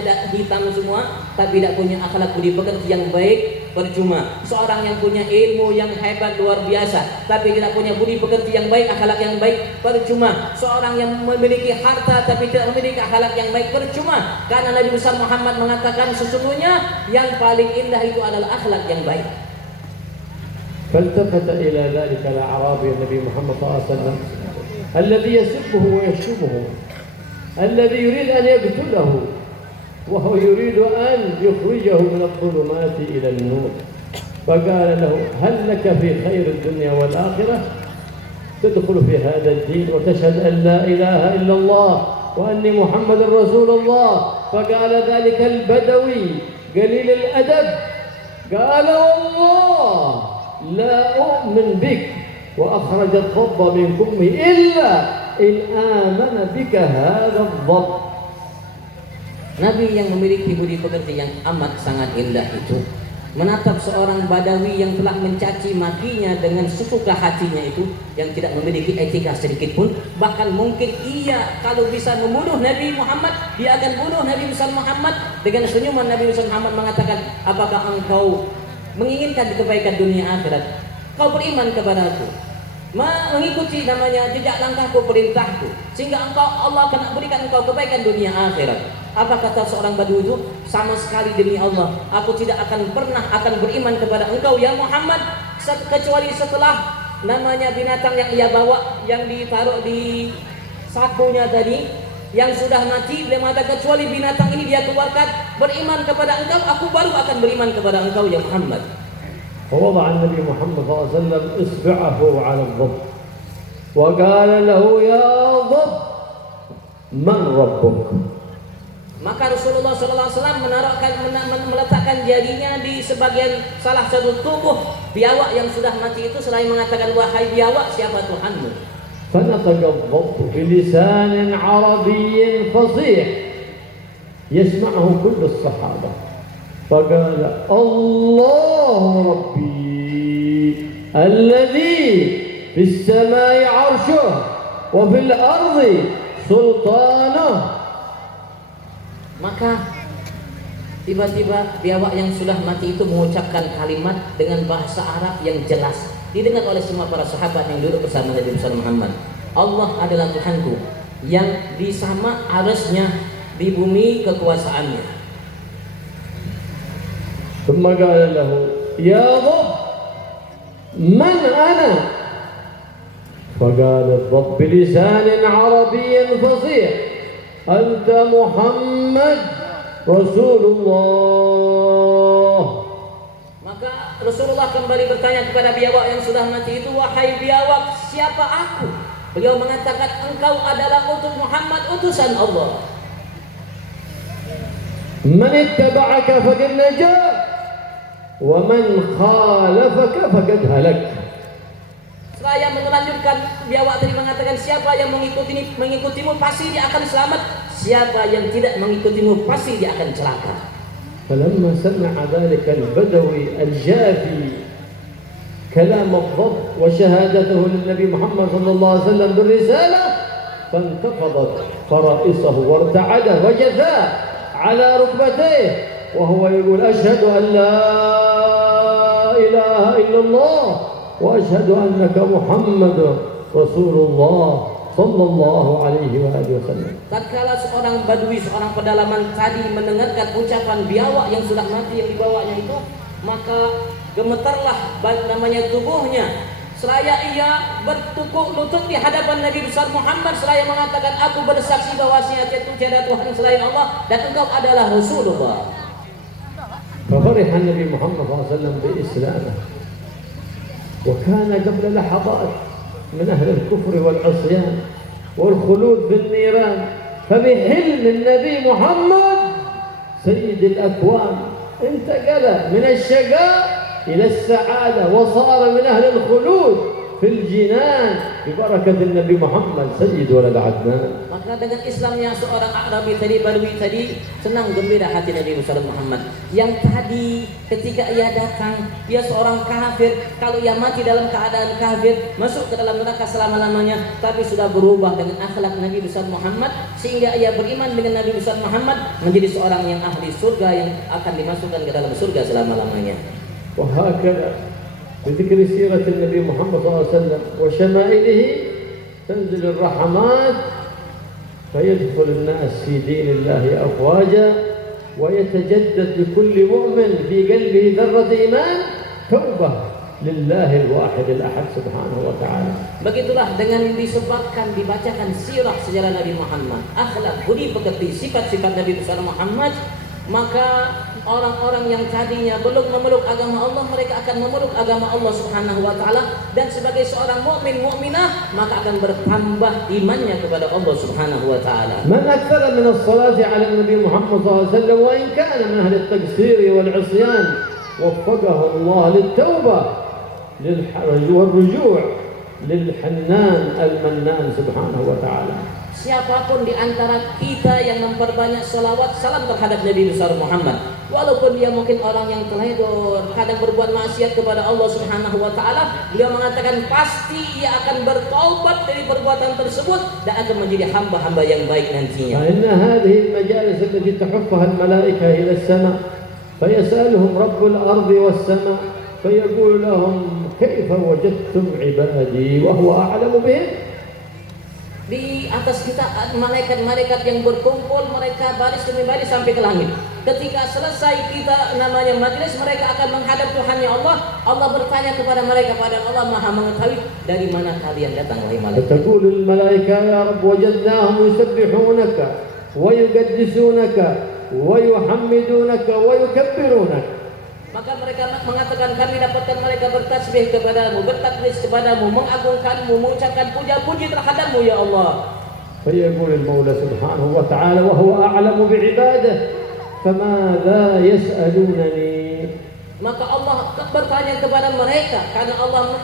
ada hitam semua, tapi tidak punya akhlak budi pekerti yang baik, percuma. Seorang yang punya ilmu yang hebat luar biasa, tapi tidak punya budi pekerti yang baik, akhlak yang baik, percuma. Seorang yang memiliki harta tapi tidak memiliki akhlak yang baik, percuma. Karena Nabi besar Muhammad mengatakan sesungguhnya yang paling indah itu adalah akhlak yang baik. فالتفت إلى ذلك الأعرابي النبي محمد صلى الله عليه وسلم الذي يسبه ويشتمه، الذي يريد أن يقتله، وهو يريد أن يخرجه من الظلمات إلى النور، فقال له هل لك في خير الدنيا والآخرة تدخل في هذا الدين وتشهد أن لا إله إلا الله وأني محمد رسول الله؟ فقال ذلك البدوي قليل الأدب قال والله لا أؤمن بك وأخرج الضب من فمه إلا إن آمن بك هذا الضب. Nabi yang memiliki budi pekerti yang amat sangat indah itu menatap seorang Badawi yang telah mencaci makinya dengan sesuka hatinya itu, yang tidak memiliki etika sedikit pun, bahkan mungkin ia kalau bisa membunuh Nabi Muhammad, dia akan bunuh Nabi besar Muhammad. Dengan senyuman Nabi besar Muhammad mengatakan, apakah engkau menginginkan kebaikan dunia akhirat? Kau beriman kepadaku, mengikuti namanya jejak langkahku, perintahku, sehingga Allah akan berikan engkau kebaikan dunia akhirat. Apa kata seorang Badu itu? Sama sekali demi Allah, aku tidak akan pernah akan beriman kepada engkau ya Muhammad, kecuali setelah namanya binatang yang ia bawa, yang ditaruh di sakunya tadi, yang sudah mati, beliau mengatakan kecuali binatang ini dia keluarkan, beriman kepada engkau, aku baru akan beriman kepada engkau ya Muhammad. ووضع النبي محمد صلى الله عليه وسلم إصبعه على الضب وقال له يا ضب من ربك. Maka Rasulullah SAW meletakkan jarinya di sebagian salah satu tubuh biawak yang sudah mati itu, selain mengatakan wahai biawak, siapa Tuhanmu? فنطق الضب بلسان عربي فصيح يسمعه كل الصحابة فقال الله ربي الذي في السماء عرشه وفي الأرض سلطانه. Maka tiba-tiba biawak yang sudah mati itu mengucapkan kalimat dengan bahasa Arab yang jelas, didengar oleh semua para sahabat yang duduk bersama Nabi besar Muhammad. Allah adalah Tuhanku yang di sama arasnya, di bumi kekuasaannya. ثم قال له يا ضب من أنا؟ فقال الضب بلسان عربي فصيح أنت محمد رسول الله. Maka Rasulullah kembali bertanya kepada biawak yang sudah mati itu, wahai biawak, siapa aku? Beliau mengatakan, engkau adalah utus Muhammad, utusan Allah. من اتبعك فقد نجا ومن خالفك فقد هلك. Seraya melanjutkan, biawak tadi mengatakan, siapa yang mengikutimu pasti dia akan selamat, siapa yang tidak mengikutimu pasti dia akan celaka. فلما سمع ذلك البدوي الجافي كلام الضب وشهادته للنبي محمد صلى الله عليه وسلم بالرسالة فانتفضت فرائصه وارتعده وجثاه على ركبتيه وهو يقول أشهد أن لا إله إلا الله وأشهد أنك محمد رسول الله. صلى الله عليه وآله وسلم. Tatkala seorang badui, seorang pedalaman tadi mendengarkan ucapan biawak yang sudah mati yang dibawanya itu, maka gemetarlah namanya tubuhnya. Seraya ia bertukuk lutut di hadapan Nabi besar Muhammad, seraya mengatakan, aku bersaksi bahwasanya tiada Tuhan selain Allah dan engkau adalah Rasulullah. ففرح النبي محمد صلى الله عليه وسلم بإسلامه، وكان قبل لحظات من أهل الكفر والعصيان والخلود في النيران، فبحلم النبي محمد سيد الأكوان انتقل من الشقاء إلى السعادة وصار من أهل الخلود في الجنان ببركة النبي محمد سيد ولد عدنان. Maka dengan Islamnya seorang Arabi tadi, Badui tadi, senang gembira hati Nabi besar Muhammad. Yang tadi ketika ia datang, dia seorang kafir, kalau ia mati dalam keadaan kafir, masuk ke dalam neraka selama-lamanya, tapi sudah berubah dengan akhlak Nabi besar Muhammad, sehingga ia beriman dengan Nabi besar Muhammad, menjadi seorang yang ahli surga, yang akan dimasukkan ke dalam surga selama-lamanya. وهكذا بذكر سيرة النبي محمد صلى الله عليه وسلم وشمائله تنزل الرحمات فيدخل الناس في دين الله أفواجا ويتجدد لكل مؤمن في قلبه ذرة إيمان توبة لله الواحد الأحد سبحانه وتعالى. Begitulah dengan disebabkan dibacakan sirah sejarah Nabi Muhammad, akhlak, budi pekerti, sifat-sifat Nabi besar Muhammad, maka orang-orang yang tadinya belum memeluk agama Allah, mereka akan memeluk agama Allah Subhanahu wa taala, dan sebagai seorang mukmin mukminah maka akan bertambah imannya kepada Allah Subhanahu wa taala. من أكثر من الصلاة على النبي محمد صلى الله عليه وسلم وإن كان من أهل التقصير والعصيان وفقه الله للتوبة والرجوع للحنان المنان سبحانه وتعالى. Siapapun di antara kita yang memperbanyak salawat salam terhadap Nabi besar Muhammad, walaupun dia mungkin orang yang teledor, kadang berbuat maksiat kepada Allah Subhanahu wa taala, beliau mengatakan pasti ia akan bertaubat dari perbuatan tersebut dan akan menjadi hamba-hamba yang baik nantinya. فإن هذه المجالس التي تحفها الملائكة إلى السماء فيسألهم رب الأرض والسماء فيقول لهم كيف وجدتم عبادي وهو أعلم بهم. Di atas kita malaikat-malaikat yang berkumpul, mereka baris demi baris sampai ke langit. Ketika selesai kita namanya majlis, mereka akan menghadap Tuhannya Allah. Allah bertanya kepada mereka, pada Allah Maha mengetahui dari mana kalian datang wahai malaikat. فتقول الملائكة يا رب وجدناهم يسبحونك ويقدسونك ويحمدونك ويكبرونك. Maka mereka mengatakan, kami dapatkan mereka bertasbih kepadamu, bertakbir kepadamu, mengagungkanmu, mengucapkan puja-puji terhadapmu ya Allah. فيقول المولى سبحانه وتعالى وهو أعلم بعباده فماذا يسألونني. Maka Allah bertanya kepada mereka, karena Allah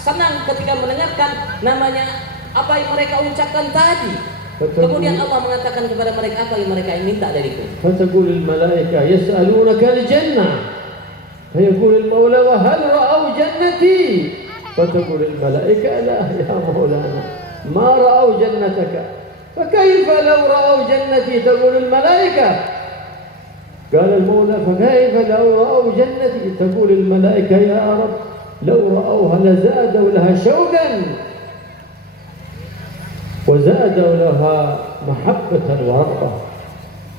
senang ketika mendengarkan namanya apa yang mereka ucapkan tadi. Kemudian Allah mengatakan kepada mereka, apa yang mereka minta dariku. فتقول الملائكة يسألونك الجنة فيقول المولى وهل رأوا جنتي. فتقول الملائكة لا يا مولانا ما رأوا جنتك. فكيف لو رأوا جنتي. تقول الملائكة قال المولى فكيف لو رأوا جنتي. تقول الملائكة يا رب لو رأوها لزادوا لها شوقا وزادوا لها محبة ورغبة.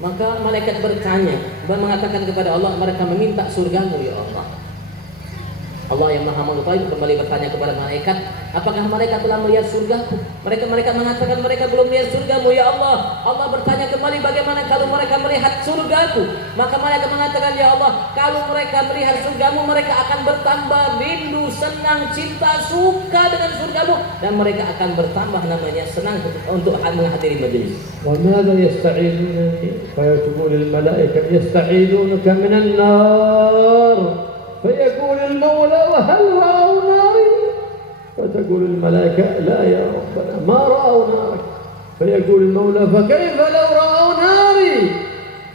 Maka malaikat bertanya dan mengatakan kepada Allah, mereka meminta surgamu ya Allah. Allah yang Maha Mengetahui kembali bertanya kepada malaikat, apakah mereka telah melihat surgaku? Mereka mengatakan mereka belum melihat surgamu ya Allah. Allah bertanya kembali, bagaimana kalau mereka melihat surgaku? Maka mereka mengatakan, ya Allah, kalau mereka melihat surgamu, mereka akan bertambah rindu, senang, cinta, suka dengan surgamu, dan mereka akan bertambah namanya senang untuk menghadiri majelis. وماذا يستعيذونني. فيقول الملائكة يستعيذونك من النار. فيقول المولى وهل رأوا ناري. فتقول الملائكة لا يا ربنا ما رأوا نارك. فيقول المولى فكيف لو رأوا ناري.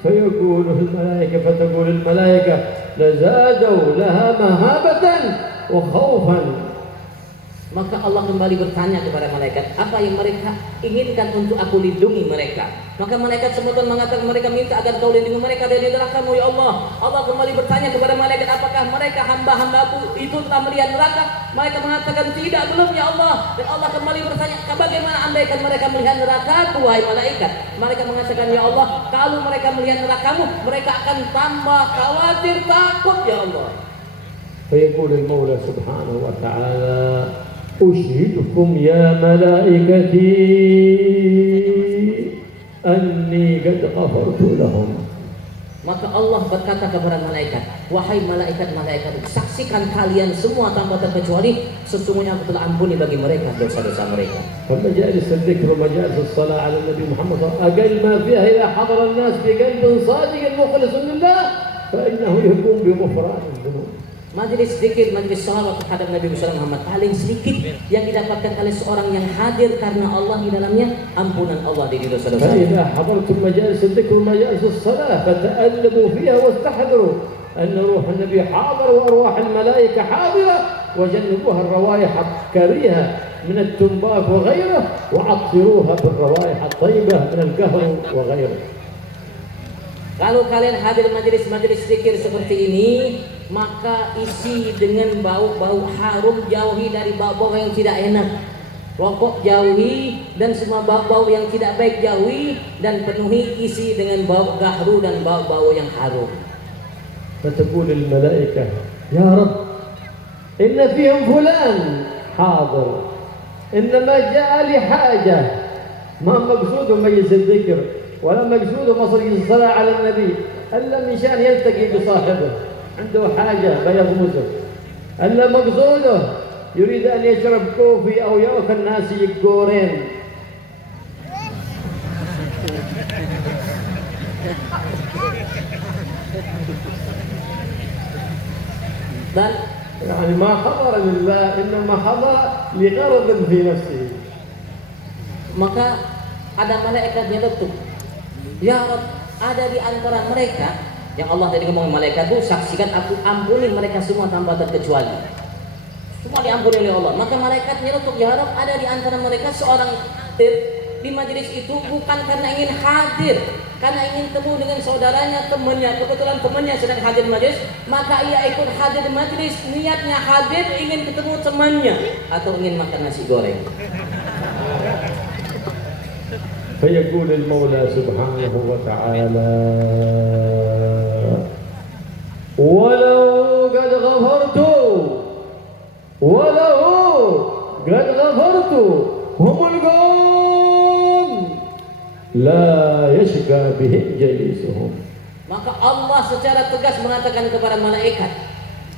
فيقول الملائكة فتقول الملائكة لزادوا لها مهابة وخوفا Maka Allah kembali bertanya kepada malaikat, apa yang mereka inginkan untuk aku lindungi mereka? Maka malaikat sebutan mengatakan, mereka minta agar kau lindungi mereka dari neraka-Mu ya Allah. Allah kembali bertanya kepada malaikat, apakah mereka hamba-hambaku itu telah melihat neraka? Mereka mengatakan tidak, belum ya Allah. Dan Allah kembali bertanya, bagaimana andaikan mereka melihat neraka? Wahai malaikat. Mereka mengatakan, ya Allah, kalau mereka melihat neraka-Mu, mereka akan tambah khawatir, takut ya Allah. فيقول المولى سبحانه وتعالى أشهدكم يا ملائكتي أني قد غفرت لهم. Maka Allah berkata kepada malaikat, wahai malaikat-malaikat, saksikan kalian semua tanpa terkecuali, sesungguhnya aku telah ampuni bagi mereka dosa-dosa mereka. فمجالس الذكر ومجالس الصلاة على النبي محمد صلى الله عليه وسلم أقل ما فيها إذا حضر الناس بقلب صادق مخلص لله فإنه يقوم بغفران الذنوب. Majelis zikir, majelis salawat terhadap Nabi Muhammad paling sedikit yang didapatkan oleh seorang yang hadir karena Allah di dalamnya ampunan Allah dari dosa-dosa. فإذا حضرتم مجالس الذكر ومجالس الصلاة فتألموا فيها واستحضروا أن روح النبي حاضر وأرواح الملائكة حاضرة وجنبوها الروائح الكريهة من التنباك وغيره وعطروها بالروائح الطيبة من القهر وغيره. Kalau kalian hadir majelis-majelis zikir seperti ini, maka isi dengan bau-bau harum, jauhi dari bau-bau yang tidak enak. Rokok jauhi dan semua bau-bau yang tidak baik jauhi, dan penuhi isi dengan bau gahru dan bau-bau yang harum. فتقول الملائكة يا رب إن فيهم فلان حاضر إنما جاء لحاجة ما مقصود مجلس الذكر ولا مقصود مصري الصلاة على النبي إلا من شأن يلتقي بصاحبه عنده حاجة فيغمزه إلا مقصوده يريد أن يشرب كوفي أو يأكل ناسي الجورين. Dan يعني ما حضر لله إنما حضر لغرض في نفسه. maka ada malaikat nyeletuk, ya Rabb, ada di antara mereka yang Allah tadi ngomong malaikat itu, saksikan aku ampuni mereka semua tanpa terkecuali. Semua diampuni oleh Allah. Maka malaikat nyeletuk, ya Rabb, ada di antara mereka seorang di majelis itu bukan karena ingin hadir, karena ingin temu dengan saudaranya, temannya. Kebetulan temannya sedang hadir di majelis, maka ia ikut hadir di majelis. Niatnya hadir ingin ketemu temannya atau ingin makan nasi goreng. فيقول المولى سبحانه وتعالى ولو قد غفرت هم القوم لا يشقى بهم جليسهم. Maka Allah secara tegas mengatakan kepada malaikat,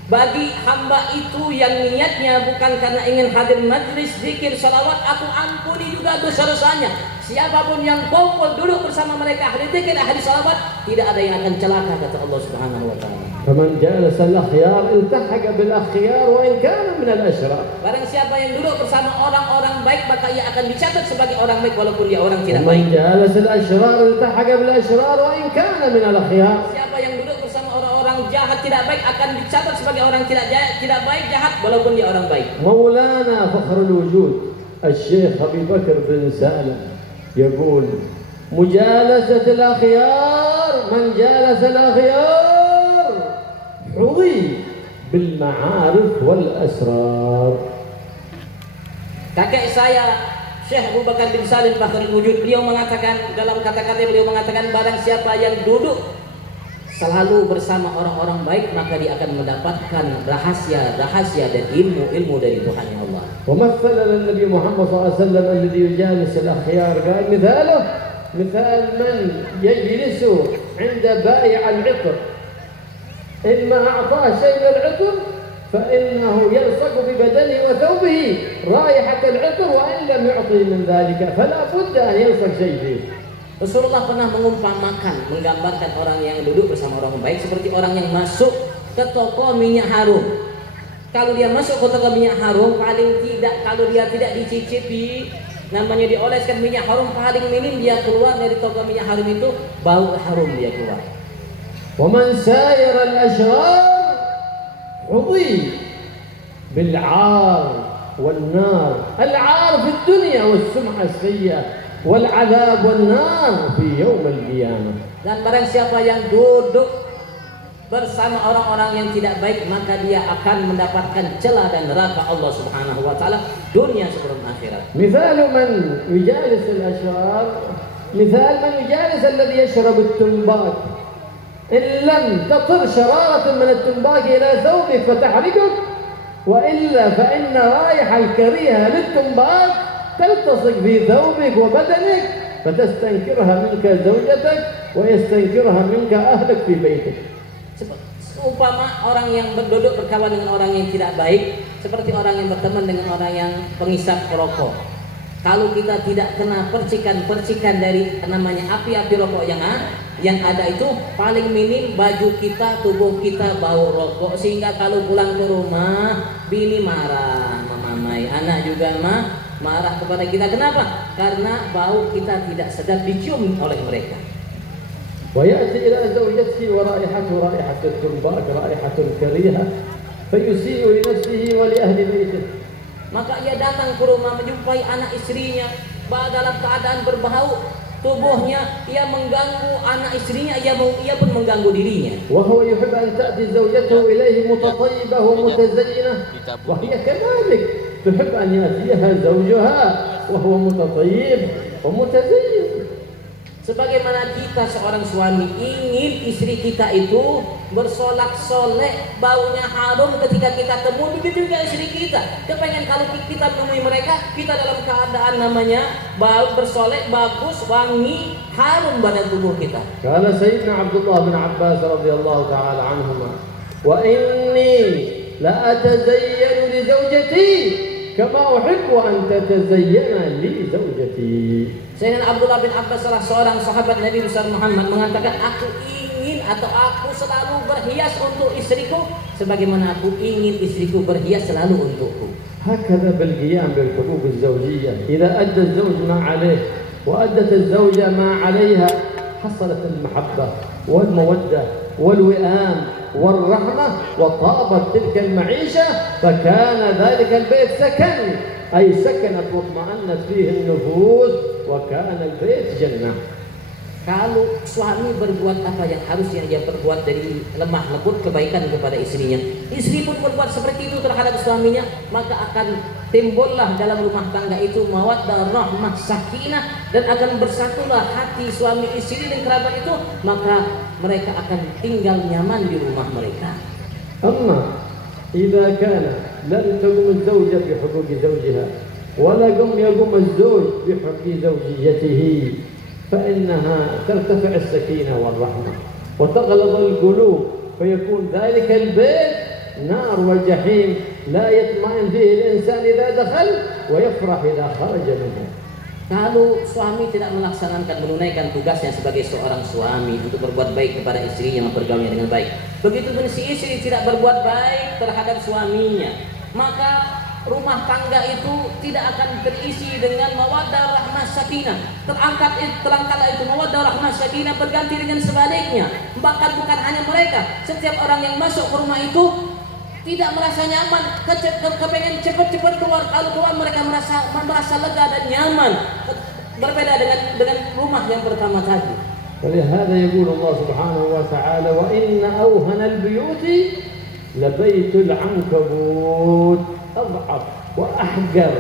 bagi hamba itu yang niatnya bukan karena ingin hadir majlis zikir salawat, aku ampuni juga dosa-dosanya. Siapapun yang kumpul duduk bersama mereka ahli zikir, ahli salawat, tidak ada yang akan celaka, kata Allah Subhanahu wa taala. فمن جالس الأخيار التحق بالأخيار وإن كان من الأشرار. Barang siapa yang duduk bersama orang-orang baik, maka ia akan dicatat sebagai orang baik walaupun dia orang tidak baik. ومن جالس الأشرار التحق بالأشرار وإن كان من الأخيار. Siapa yang duduk bersama orang-orang jahat tidak baik akan dicatat sebagai orang tidak baik jahat walaupun dia orang baik. مولانا فخر الوجود الشيخ أبي بكر بن سالم يقول مجالسة الأخيار من جالس الأخيار حظي بالمعارف والأسرار. Kakek saya Syekh Abu Bakar bin Salim Fakhrul Wujud, beliau mengatakan, dalam kata-kata beliau mengatakan, barang siapa yang duduk selalu bersama orang-orang baik, maka dia akan mendapatkan rahasia dan ilmu dari Tuhan yang Allah. ومثل النبي محمد صلى الله عليه وسلم الذي يجالس الأخيار قال مثاله مثال من يجلس عند بائع العطر إما أعطاه شيء من العطر فإنه يلصق ببدنه وثوبه رائحة العطر وإن لم يعطي من ذلك فلا بد أن يلصق شيء فيه. Rasulullah pernah menggambarkan orang yang duduk bersama orang baik seperti orang yang masuk ke toko minyak harum. Kalau dia masuk ke toko minyak harum, paling tidak kalau dia tidak dicicipi, namanya dioleskan minyak harum, paling minim dia keluar dari toko minyak harum itu bau harum dia keluar. ومن ساير الأشرار حظي بالعار والنار، العار في الدنيا والسمعة السيئة والعذاب والنار في يوم القيامة. Dan barang siapa yang duduk bersama orang-orang yang tidak baik, maka dia akan mendapatkan celah dan neraka Allah Subhanahu wa taala dunia sebelum akhirat. مثال من يجالس الأشرار مثال من يجالس الذي يشرب التنباك، إن لم تطر شرارة من التنباك إلى ثوبك فتحرقك، وإلا فإن رائحة الكريهة للتنباك تلتصق في ثوبك وبدنك فتستنكرها منك زوجتك ويستنكرها منك أهلك في بيتك. Seumpama orang yang berduduk berkawan dengan orang yang tidak baik, seperti orang yang berteman dengan orang yang pengisap rokok. Kalau kita tidak kena percikan dari namanya api-api rokok yang ada itu, paling minim baju kita, tubuh kita bau rokok, sehingga kalau pulang ke rumah bini marah, mamai, anak juga marah kepada kita. Kenapa? Karena bau kita tidak sedap dicium oleh mereka. ويأتي إلى زوجته ورائحته رائحة التنباك رائحة كريهة فيسيء لنفسه ولأهل بيته. Maka ia datang ke rumah menjumpai anak istrinya dalam keadaan berbau tubuhnya, ia mengganggu anak istrinya, ia pun mengganggu dirinya. وهو يحب أن تأتي زوجته إليه متطيبة ومتزينة وهي كذلك تحب أن يأتيها زوجها وهو متطيب ومتزين. Sebagaimana kita seorang suami ingin istri kita itu bersolak-solek, baunya harum ketika kita temui, begitu juga istri kita. Kepengen kalau kita temui mereka, kita dalam keadaan namanya bau bersolek, bagus, wangi, harum badan tubuh kita. قال سيدنا عبد الله بن عباس رضي الله تعالى عنهما وإني لأتزين لزوجتي كما أحب أن تتزين لي زوجتي. Sayyidina Abdullah bin Abbas, salah seorang sahabat Nabi besar Muhammad, mengatakan, aku ingin atau aku selalu berhias untuk istriku sebagaimana aku ingin istriku berhias selalu untukku. هكذا بالقيام بالحقوق الزوجية، إذا أدى الزوج ما عليه وأدت الزوجة ما عليها حصلت المحبة والمودة والوئام والرحمة وطابت تلك المعيشة، فكان ذلك البيت سكن، أي سكنت واطمأنت فيه النفوس وكان البيت جنة. Kalau suami berbuat apa yang harusnya ia perbuat dari lemah lembut kebaikan kepada istrinya, istri pun berbuat seperti itu terhadap suaminya, maka akan timbullah dalam rumah tangga itu mawaddah, rahmah, sakinah, dan akan bersatulah hati suami istri dan kerabat itu, maka mereka akan tinggal nyaman di rumah mereka. أما إذا كان لم تقم الزوجة بحقوق زوجها ولا يقوم الزوج بحق زوجيته فإنها ترتفع السكينة والرحمة وتغلظ القلوب، فيكون ذلك البيت نار وجحيم لا يطمئن فيه الإنسان إذا دخل ويفرح إذا خرج منه. Kalau suami tidak melaksanakan, menunaikan tugasnya sebagai seorang suami untuk berbuat baik kepada istrinya, bergaulnya dengan baik, begitu pun si istri tidak berbuat baik terhadap suaminya, maka rumah tangga itu tidak akan terisi dengan mawaddah, rahmah, sakinah. Terangkatlah itu mawaddah, rahmah, sakinah berganti dengan sebaliknya. Bahkan bukan hanya mereka, setiap orang yang masuk ke rumah itu tidak merasa nyaman, kepengen cepat-cepat keluar. Kalau keluar mereka merasa lega dan nyaman, berbeda dengan rumah yang pertama tadi. ولهذا يقول الله سبحانه وتعالى وإن أوهن البيوت لبيت العنكبوت، أضعف وأحجر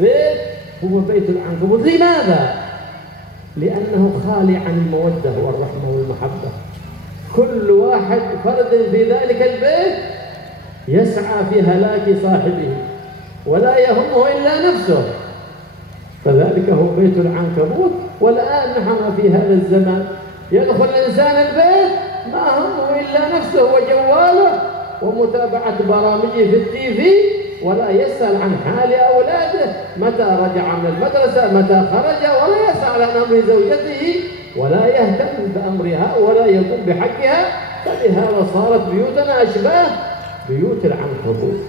بيت هو بيت العنكبوت. لماذا؟ لأنه خالي عن المودة والرحمة والمحبة. كل واحد فرد في ذلك البيت يسعى في هلاك صاحبه ولا يهمه إلا نفسه، فذلك هو بيت العنكبوت. والآن نحن في هذا الزمان يدخل الإنسان البيت ما همه إلا نفسه وجواله ومتابعة برامجه في التي في، ولا يسأل عن حال أولاده متى رجع من المدرسة متى خرج، ولا يسأل عن أمر زوجته ولا يهتم بأمرها ولا يقوم بحقها. فلهذا صارت بيوتنا أشباه بيوت العنكبوت.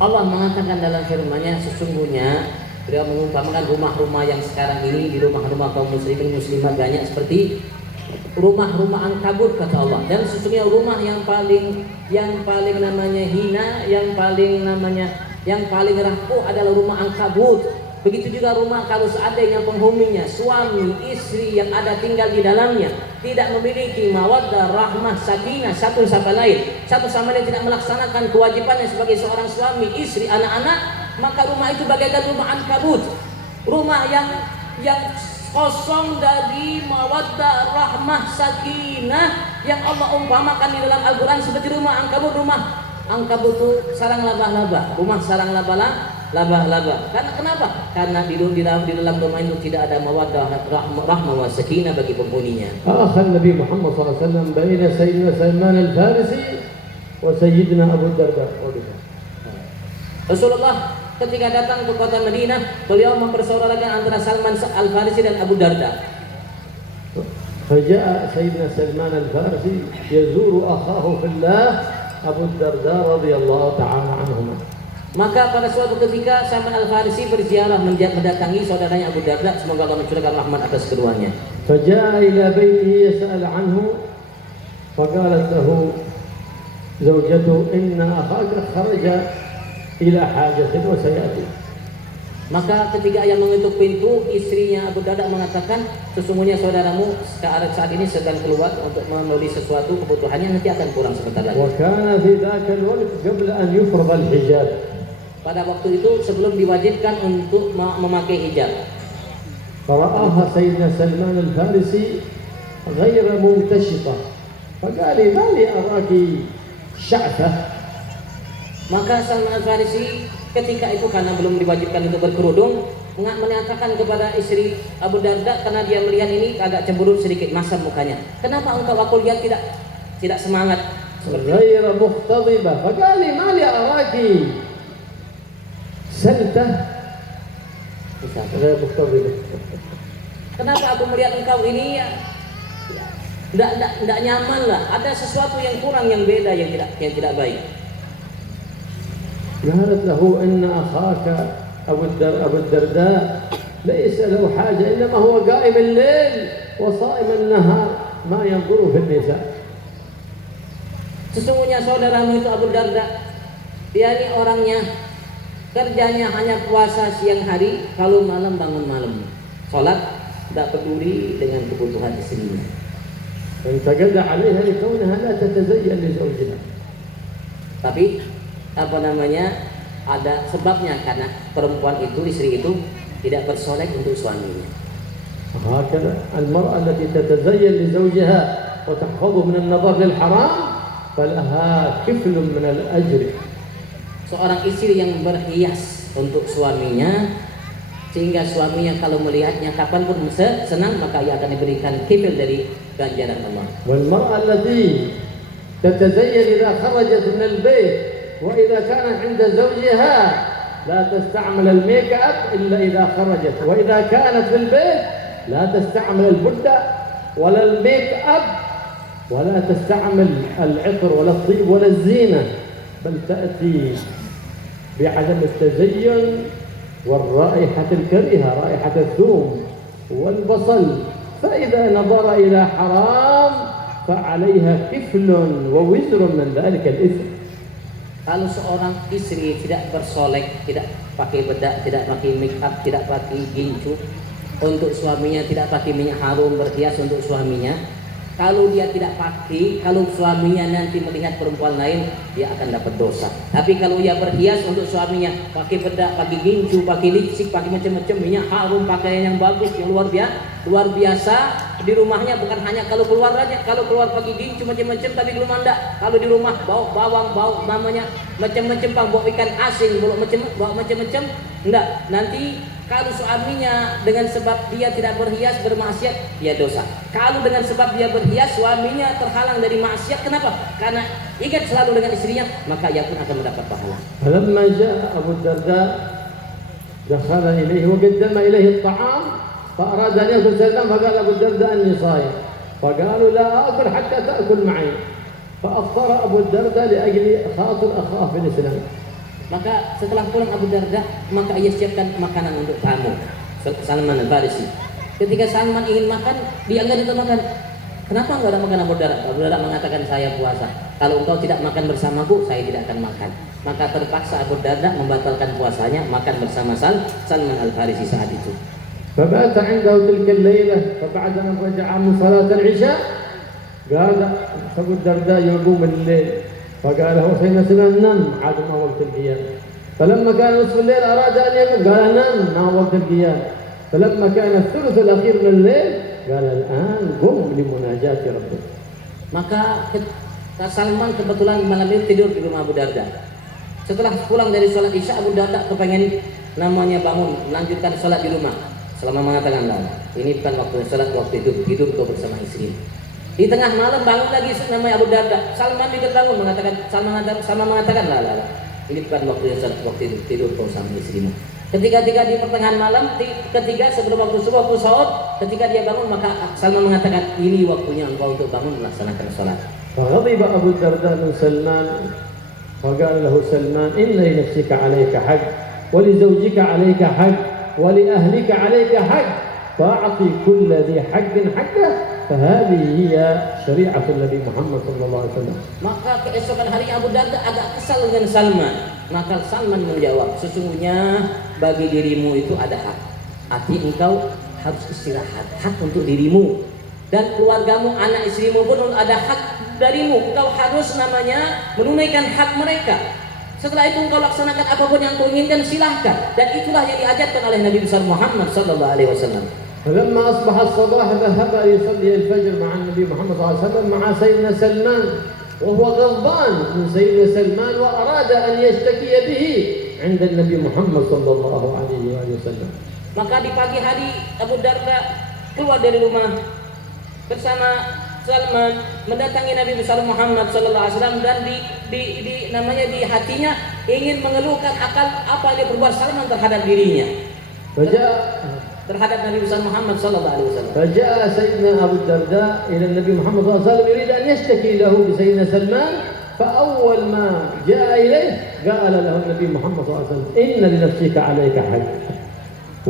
Allah mengatakan dalam firman-Nya, sesungguhnya beliau mengumpamakan rumah-rumah yang sekarang ini di rumah-rumah kaum muslimin muslimat banyak seperti rumah-rumah ankabut kata Allah. Dan sesungguhnya rumah yang paling namanya hina, yang paling namanya Yang paling rapuh adalah rumah Ankabut. Begitu juga rumah kalau seandainya penghuninya suami istri yang ada tinggal di dalamnya tidak memiliki mawaddah, rahmah, sakinah satu sama lain, satu sama lain tidak melaksanakan kewajibannya sebagai seorang suami, istri, anak-anak, maka rumah itu bagaikan rumah Ankabut, rumah yang kosong dari mawaddah, rahmah, sakinah yang Allah umpamakan di dalam Al-Quran seperti rumah Ankabut. Rumah Ankabut itu sarang laba-laba, rumah sarang laba-laba. Karena kenapa? Karena di dalam rumah itu tidak ada mawaddah, rahmah wa sakinah bagi penghuninya. أخى النبي محمد صلى الله عليه وسلم بين سيدنا سلمان الفارسي وسيدنا أبو الدرداء. Rasulullah ketika datang ke kota Madinah, beliau mempersaudarakan antara Salman Al-Farisi dan Abu Darda. فجاء سيدنا سلمان الفارسي يزور أخاه في الله أبو الدرداء رضي الله تعالى عنهما. Maka pada suatu ketika Salman Al-Farisi berziarah mendatangi saudaranya Abu Darda, semoga Allah mencurahkan rahmat atas keduanya. فجاء إلى بيته يسأل عنه فقالت له زوجته إن أخاك خرج إلى حاجة وسيأتي. Maka ketika ia mengetuk pintu, istrinya Abu Darda mengatakan, sesungguhnya saudaramu saat ini sedang keluar untuk membeli sesuatu kebutuhannya, nanti akan pulang sebentar lagi. وكان في ذاك الوقت قبل أن يفرض الحجاب. Pada waktu itu sebelum diwajibkan untuk memakai hijab. فرآها سيدنا سلمان الفارسي غير منتشطة فقال ما لي أراك شعثة. Maka Salman Al-Farisi ketika itu karena belum diwajibkan untuk berkerudung menyatakan kepada istri Abu Darda, karena dia melihat ini agak cemberut sedikit, masam mukanya. Kenapa engkau aku lihat tidak semangat? غير مختضبة فقال ما لي أراك سلتة غير مختضبة. Kenapa aku melihat engkau ini tidak nyaman lah, ada sesuatu yang kurang, yang beda, yang tidak baik. قالت له إن أخاك أبو الدرداء ليس له حاجة إنما هو قائم الليل وصائم النهار ما ينظر في النساء. Sesungguhnya saudaramu itu Abu Darda, dia ini orangnya kerjanya hanya puasa siang hari, kalau malam bangun malam, sholat, tidak peduli dengan kebutuhan istrinya. فانتقد عليها لكونها لا تتزين لزوجها. Tapi ada sebabnya, karena perempuan itu, istri itu tidak bersolek untuk suaminya. هكذا المرأة التي تتزين لزوجها وتحفظه من النظر للحرام فلها كفل من الأجر. Seorang istri yang berhias untuk suaminya, sehingga suaminya kalau melihatnya kapanpun senang, maka ia akan diberikan kifil dari ganjaran Allah. والمرأة التي تتزين إذا خرجت من البيت وإذا كانت عند زوجها لا تستعمل الميك اب إلا إذا خرجت، وإذا كانت في البيت لا تستعمل البدة ولا الميك اب ولا تستعمل العطر ولا الطيب ولا الزينة، بل تأتي بعدم التزين والرائحة الكريهة، رائحة الثوم والبصل، فإذا نظر إلى حرام فعليها كفل ووزر من ذلك الإثم. Kalau seorang istri tidak bersolek, tidak pakai bedak, tidak pakai make up, tidak pakai gincu untuk suaminya, tidak pakai minyak harum berhias untuk suaminya, kalau dia tidak pakai, kalau suaminya nanti melihat perempuan lain, dia akan dapat dosa. Tapi kalau dia berhias untuk suaminya, pakai bedak, pakai gincu, pakai lipstik, pakai macam-macam, minyak harum, pakaian yang bagus, yang luar biasa di rumahnya, bukan hanya kalau keluar aja, kalau keluar pakai gincu macam-macam, tapi di rumah enggak. Kalau di rumah bau bawang, bau namanya macam-macam, bau ikan asin, bau macam-macam, enggak. Nanti kalau suaminya dengan sebab dia tidak berhias bermaksiat, dia dosa. Kalau dengan sebab dia berhias, suaminya terhalang dari maksiat, kenapa? Karena ingat selalu dengan istrinya, maka ia pun akan mendapat pahala. فلما جاء أبو الدرداء دخل إليه وقدم إليه الطعام فأراد أن يأكل سلمان فقال أبو الدرداء أني صائم، فقالوا لا آكل حتى تأكل معي، فأفطر أبو الدرداء لأجل خاطر أخاه في الإسلام. Maka setelah pulang Abu Darda, maka ia siapkan makanan untuk tamu Salman Al-Farisi. Ketika Salman ingin makan, dia enggak makan. Kenapa enggak ada makan Abu Darda? Abu Darda mengatakan saya puasa. Kalau engkau tidak makan bersamaku, saya tidak akan makan. Maka terpaksa Abu Darda membatalkan puasanya, makan bersama Salman Al-Farisi saat itu. فبات عنده تلك الليلة فبعد أن رجع من صلاة العشاء قال أبو الدرداء يقوم الليل فقال هو سيدنا سلمان نم عاد ما وقت القيام فلما كان نصف الليل أراد أن يقوم قال نم ما وقت القيام فلما كان الثلث الأخير من الليل قال الآن قم لمناجاة ربك. Maka Salman kebetulan malam itu tidur di rumah Abu Darda. Setelah pulang dari sholat Isya, Abu Darda kepengen namanya bangun melanjutkan sholat di rumah. Selama mengatakan lah, ini bukan waktu sholat, waktu tidur kau bersama istri. Di tengah malam bangun lagi namanya Abu Darda. Salman juga bangun mengatakan, Salman mengatakan lah, ini bukan waktu sholat, waktu tidur kau sama istrimu. Ketika di pertengahan malam, ketiga sebelum waktu subuh, waktu sahur, ketika dia bangun maka Salman mengatakan ini waktunya engkau untuk bangun melaksanakan sholat. فغضب أبو الدرداء من سلمان فقال له سلمان إن لنفسك عليك حق ولزوجك عليك حق ولأهلك عليك حق فأعطي كل ذي حق حقه فهذه هي شريعة النبي محمد صلى الله عليه وسلم. Maka keesokan harinya Abu Darda agak kesal dengan Salman. Maka Salman menjawab, sesungguhnya bagi dirimu itu ada hak. Arti engkau harus istirahat, hak untuk dirimu dan keluargamu, anak istrimu pun ada hak darimu. Engkau harus namanya menunaikan hak mereka. Setelah itu engkau laksanakan apapun yang kau inginkan, silahkan. Dan itulah yang diajarkan oleh Nabi besar Muhammad sallallahu alaihi wasallam. فلما أصبح الصباح ذهب يصلي الفجر مع النبي محمد صلى الله عليه وسلم مع سيدنا سلمان وهو غضبان من سيدنا سلمان وأراد أن يشتكي به عند النبي محمد صلى الله عليه وسلم. Maka di pagi hari Abu Darda keluar dari rumah bersama Salman mendatangi Nabi besar Muhammad sallallahu alaihi wasallam dan di hatinya ingin mengeluhkan apa yang dia perbuat Salman terhadap dirinya. terhadap Nabi besar Muhammad sallallahu alaihi wasallam. فجاء سيدنا أبو الدرداء إلى النبي محمد صلى الله عليه وسلم يريد أن يشتكي له بسيدنا سلمان فأول ما جاء إليه قال له النبي محمد صلى الله عليه وسلم إن لنفسك عليك حق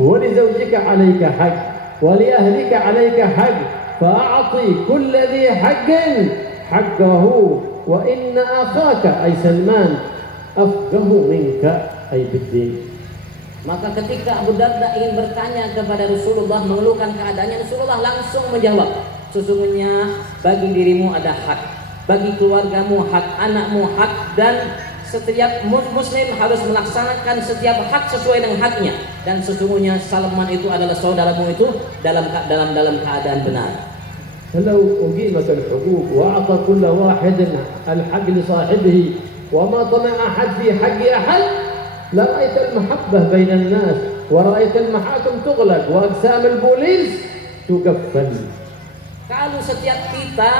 ولزوجك عليك حق ولأهلك عليك حق فأعطي كل ذي حق حقه وإن أخاك أي سلمان أفقه منك أي بالدين. Maka ketika Abu Darda ingin bertanya kepada Rasulullah mengeluhkan keadaannya, Rasulullah langsung menjawab, sesungguhnya bagi dirimu ada hak, bagi keluargamu hak, anakmu hak, dan setiap muslim harus melaksanakan setiap hak sesuai dengan haknya. Dan sesungguhnya Salman itu adalah saudaramu itu dalam keadaan benar. فلو أقيمت الحقوق وأعطى كل واحد الحق لصاحبه وما طمع أحد في حق أحد لرأيت المحبة بين الناس ورأيت المحاكم تغلق وأقسام البوليس تكفل. Kalau setiap kita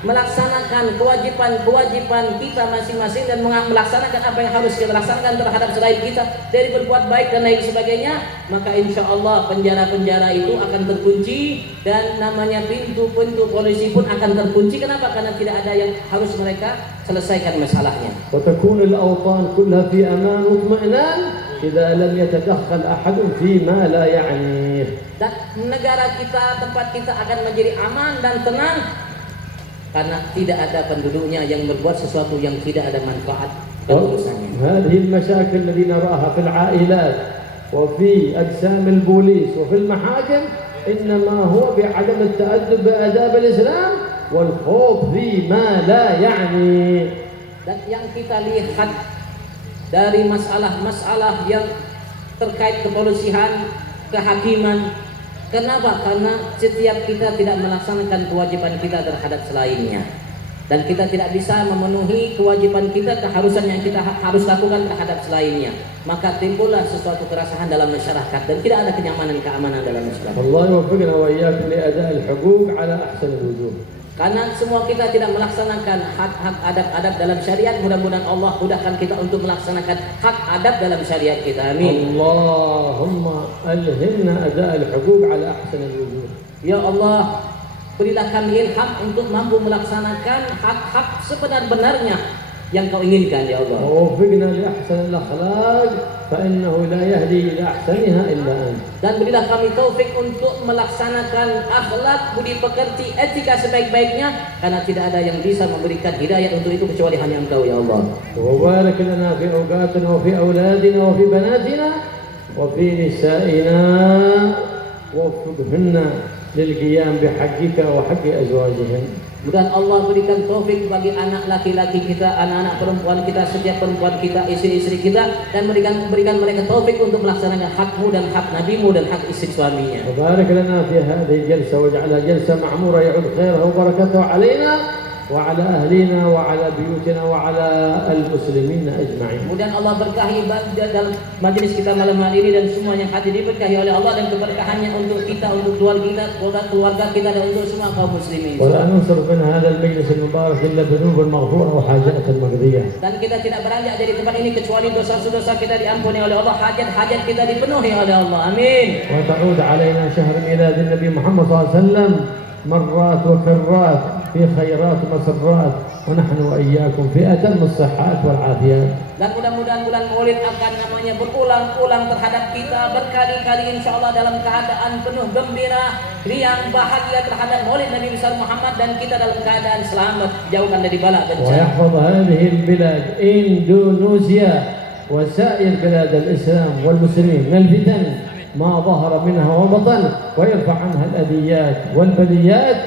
melaksanakan kewajiban kita masing-masing dan melaksanakan apa yang harus kita laksanakan terhadap selain kita dari berbuat baik dan lain sebagainya, maka insya Allah penjara-penjara itu akan terkunci dan namanya pintu-pintu polisi pun akan terkunci. Kenapa? Karena tidak ada yang harus mereka selesaikan masalahnya. وتكون الأوطان كلها في أمان واطمئنان إذا لم يتدخل أحد فيما لا يعنيه. Dan negara kita, tempat kita akan menjadi aman dan tenang karena tidak ada penduduknya yang berbuat sesuatu yang tidak ada manfaat dan urusannya. هذه المشاكل التي نراها في العائلات وفي أجسام البوليس وفي المحاكم إنما هو بعدم التأدب بآداب الإسلام والخوض فيما لا يعني. Dan yang kita lihat dari masalah-masalah yang terkait kepolisian, kehakiman, kenapa? Karena setiap kita tidak melaksanakan kewajiban kita terhadap selainnya, dan kita tidak bisa memenuhi kewajiban kita, keharusan yang kita harus lakukan terhadap selainnya, maka timbullah sesuatu keresahan dalam masyarakat dan tidak ada keamanan dalam masyarakat. Allah yuwaffiqna wa iyyakum li ada'i al-huquq ala ahsan al-wujuh. Karena semua kita tidak melaksanakan hak-hak adab-adab dalam syariat, mudah-mudahan Allah mudahkan kita untuk melaksanakan hak adab dalam syariat kita. Amin. Allahumma alhimna ada' al-huquq ala ahsan al-wujuh. Ya Allah, berilah kami ilham untuk mampu melaksanakan hak-hak sebenar-benarnya yang kau inginkan ya Allah. ووفقنا لأحسن الأخلاق فإنه لا يهدي إلى أحسنها إلا أنت. Dan berilah kami taufik untuk melaksanakan akhlak, budi pekerti, etika sebaik-baiknya, karena tidak ada yang bisa memberikan hidayah untuk itu kecuali hanya Engkau ya Allah. وبارك لنا في أوقاتنا وفي أولادنا وفي بناتنا وفي نسائنا ووفقهن للقيام بحقك وحق أزواجهن. Mudah Allah berikan taufik bagi anak laki-laki kita, anak-anak perempuan kita, setiap perempuan kita, istri-istri kita, dan berikan mereka taufik untuk melaksanakan hakmu dan hak nabimu dan hak istri suaminya. وبارك لنا في هذه الجلسة واجعلها جلسة معمورة يعود خيرها وبركتها علينا وعلى أهلنا وعلى بيوتنا وعلى المسلمين أجمعين. Kemudian Allah berkahi dalam majelis kita malam hari ini dan semua yang hadir diberkahi oleh Allah, dan keberkahannya untuk kita, untuk keluarga kita dan untuk semua kaum muslimin. ولا ننصرف من هذا المجلس المبارك إلا بذنوب المغفورة وحاجات المقضية. Dan kita tidak beranjak dari tempat ini kecuali dosa-dosa kita diampuni oleh Allah, hajat-hajat kita dipenuhi oleh Allah. Amin. وتعود علينا شهر ميلاد النبي محمد صلى الله عليه وسلم مرات وكرات في خيرات ومسرات ونحن وإياكم في أتم الصحات والعافيات. Dan mudah-mudahan bulan Maulid akan namanya berulang-ulang terhadap kita berkali-kali insyaallah dalam keadaan penuh gembira, riang, bahagia terhadap Maulid Nabi besar Muhammad, dan kita dalam keadaan selamat, jauhkan dari bala bencana. ويحفظ هذه البلاد إندونيسيا وسائر بلاد الإسلام والمسلمين من الفتن ما ظهر منها وبطن، ويرفع عنها الأذيات والبليات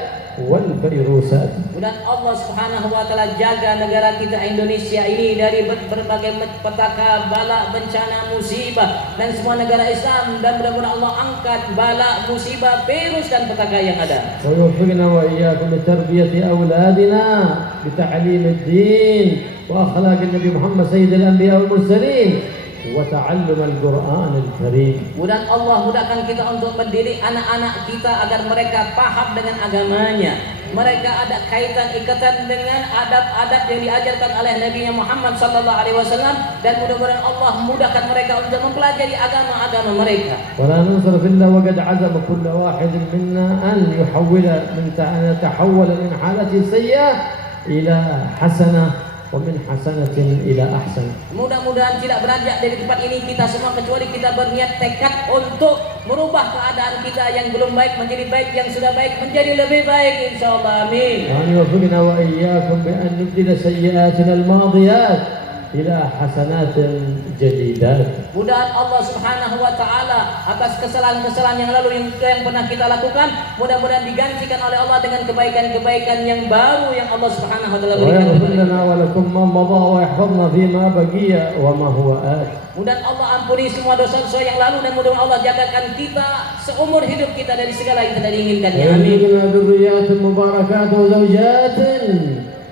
والفيروسات. Dan Allah Subhanahu wa taala jaga negara kita Indonesia ini dari berbagai petaka, bala, bencana, musibah, dan semua negara Islam, dan mudah-mudahan Allah angkat bala, musibah, virus dan petaka yang ada. ويوفقنا وإياكم لتربية أولادنا بتعليم الدين وأخلاق النبي محمد سيد الأنبياء والمرسلين وتعلم القرآن الكريم. Mudah Allah mudahkan kita untuk mendidik anak-anak kita agar mereka paham dengan agamanya. Mereka ada kaitan ikatan dengan adab-adab yang diajarkan oleh Nabi Muhammad sallallahu alaihi wasallam, dan mudah-mudahan Allah mudahkan mereka untuk mempelajari agama-agama mereka. ولا ننصرف إلا وقد عزم كل واحد منا أن يتحول من حالة سيئة إلى حسنة ومن حسنة إلى أحسن. Mudah-mudahan tidak beranjak dari tempat ini kita semua kecuali kita berniat tekad untuk merubah keadaan kita yang belum baik menjadi baik, yang sudah baik menjadi lebih baik insyaallah. Amin. وأن يوفقنا وإياكم بأن نبدل سيئاتنا الماضيات إلى حسنات جديدات. Mudah Allah Subhanahu wa taala atas kesalahan-kesalahan yang lalu yang pernah kita lakukan, mudah-mudahan digantikan oleh Allah dengan kebaikan-kebaikan yang baru yang Allah Subhanahu wa taala berikan kepada ويغفر kita. لنا ولكم ما مضى ويحفظنا فيما بقي وما هو آت. Mudah Allah ampuni semua dosa-dosa yang lalu, dan mudah Allah jagakan kita seumur hidup kita dari segala yang tidak diinginkan. Ya amin. ويرزقنا ذريات مباركات وزوجات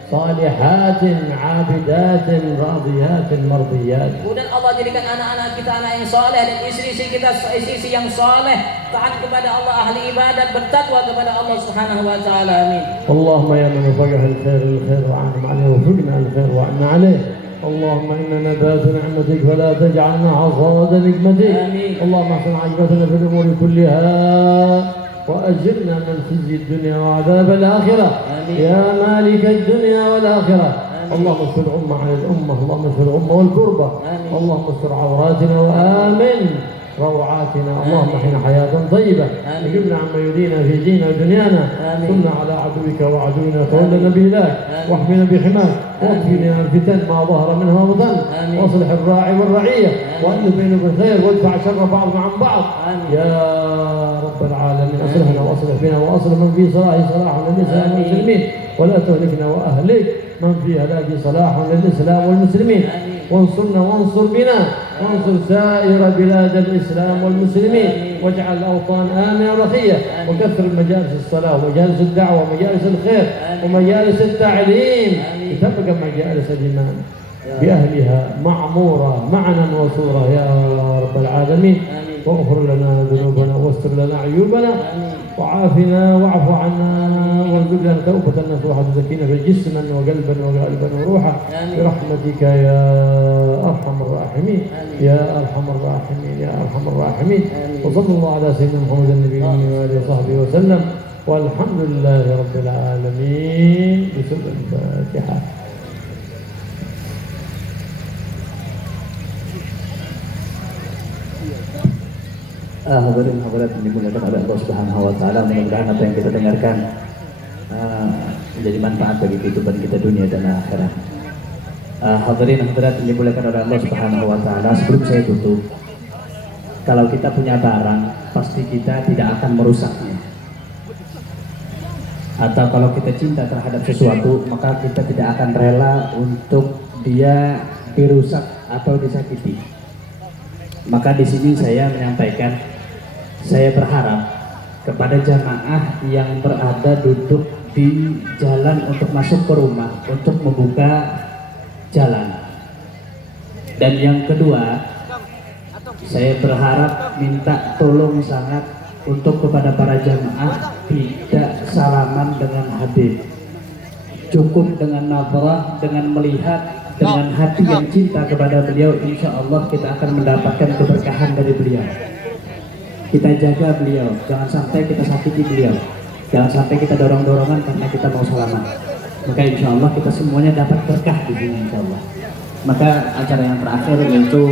صالحات عابدات راضيات مرضيات. Kemudian Allah jadikan anak-anak kita anak yang saleh, dan istri-istri kita istri yang saleh, taat kepada Allah, ahli ibadat, bertakwa kepada Allah Subhanahu wa taala. Amin. اللهم يا من وفقه الخير للخير وعنهم عليه وفقنا الخير وعنا عليه. اللهم إننا ذات نعمتك فلا تجعلنا حصاد نقمتك. آمين. اللهم احسن عاقبتنا في الأمور كلها وأجرنا من خزي الدنيا وعذاب الآخرة. آمين. يا مالك الدنيا والآخرة. آمين. اللهم استر الأمة عن الأمة، اللهم استر الأمة والكربة. آمين. اللهم استر عوراتنا وآمن روعاتنا. اللهم احينا حياة طيبة. آمين. اجبنا عما يدينا في ديننا ودنيانا. آمين. كنا على عدوك وعدونا تولنا بإله واحمنا بحماك، واكفنا الفتن ما ظهر منها وبطن. آمين. واصلح الراعي والرعية وألف بينهم بالخير وادفع شر بعضنا عن بعض. آمين. يا رب العالمين اصلحنا واصلح بنا واصلح من في صلاح صلاح للإسلام والمسلمين، ولا تهلكنا وأهلك من في هلاك صلاح للإسلام والمسلمين. آمين. وانصرنا وانصر بنا وانصر سائر بلاد الإسلام والمسلمين، واجعل الأوطان آمنة رخية، وكثر مجالس الصلاة ومجالس الدعوة ومجالس الخير ومجالس التعليم، لتبقى مجالس الإيمان بأهلها معمورة معنا وصورة يا رب العالمين. واغفر لنا ذنوبنا واستر لنا عيوبنا وعافنا واعف عنا وارزق لنا توبة نصوحة تزكينا في جسما وقلبا وقالبا وروحا برحمتك يا أرحم الراحمين. يا أرحم الراحمين يا أرحم الراحمين. وصلى الله على سيدنا محمد النبي وآله وصحبه وسلم، والحمد لله رب العالمين. بسم الفاتحة. Hadirin hadirat yang dimuliakan oleh Allah Subhanahu wa taala, mudah-mudahan apa yang kita dengarkan menjadi manfaat bagi kehidupan kita dunia dan akhirat. Hadirin hadirat yang dimuliakan oleh Allah Subhanahu wa taala, sebelum saya tutup, kalau kita punya barang, pasti kita tidak akan merusaknya. Atau kalau kita cinta terhadap sesuatu, maka kita tidak akan rela untuk dia dirusak atau disakiti. Maka di sini saya menyampaikan, saya berharap kepada jamaah yang berada duduk di jalan untuk masuk ke rumah, untuk membuka jalan. Dan yang kedua, saya berharap minta tolong sangat untuk kepada para jamaah tidak salaman dengan Habib. Cukup dengan nabrah, dengan melihat, dengan hati yang cinta kepada beliau, insya Allah kita akan mendapatkan keberkahan dari beliau. Kita jaga beliau, jangan sampai kita sakiti beliau, jangan sampai kita dorong-dorongan karena kita mau salaman. Maka insya Allah kita semuanya dapat berkah di sini insya Allah. Maka acara yang terakhir yaitu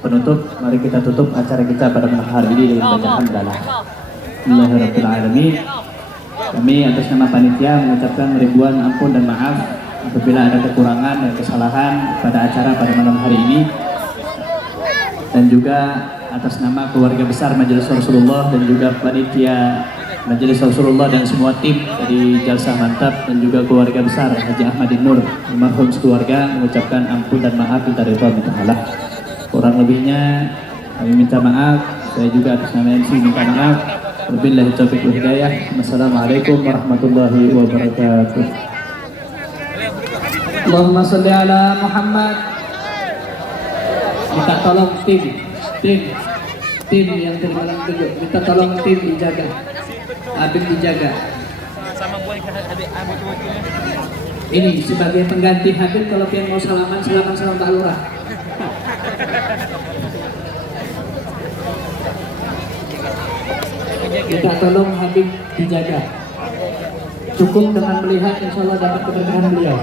penutup, mari kita tutup acara kita pada malam hari ini dengan bacaan hamdalah. Bismillahirrahmanirrahim. Kami atas nama panitia mengucapkan ribuan ampun dan maaf apabila ada kekurangan dan kesalahan pada acara pada malam hari ini, dan juga atas nama keluarga besar Majelis Rasulullah dan juga panitia Majelis Rasulullah dan semua tim dari Jalsah Mantap dan juga keluarga besar Haji Ahmadin Nur almarhum sekeluarga mengucapkan ampun dan maaf minta ridha minta halal. Kurang lebihnya kami minta maaf. Saya juga atas nama MC minta maaf. Wabillahi taufiq wal hidayah. Wassalamualaikum warahmatullahi wabarakatuh. Allahumma sholli ala Muhammad. Minta tolong tim yang terima tunjuk, minta tolong tim dijaga, Habib dijaga. Ini sebagai pengganti Habib, kalau yang mau salaman sama Pak Lurah. Minta tolong Habib dijaga. Cukup dengan melihat, insya Allah dapat keberkahan beliau.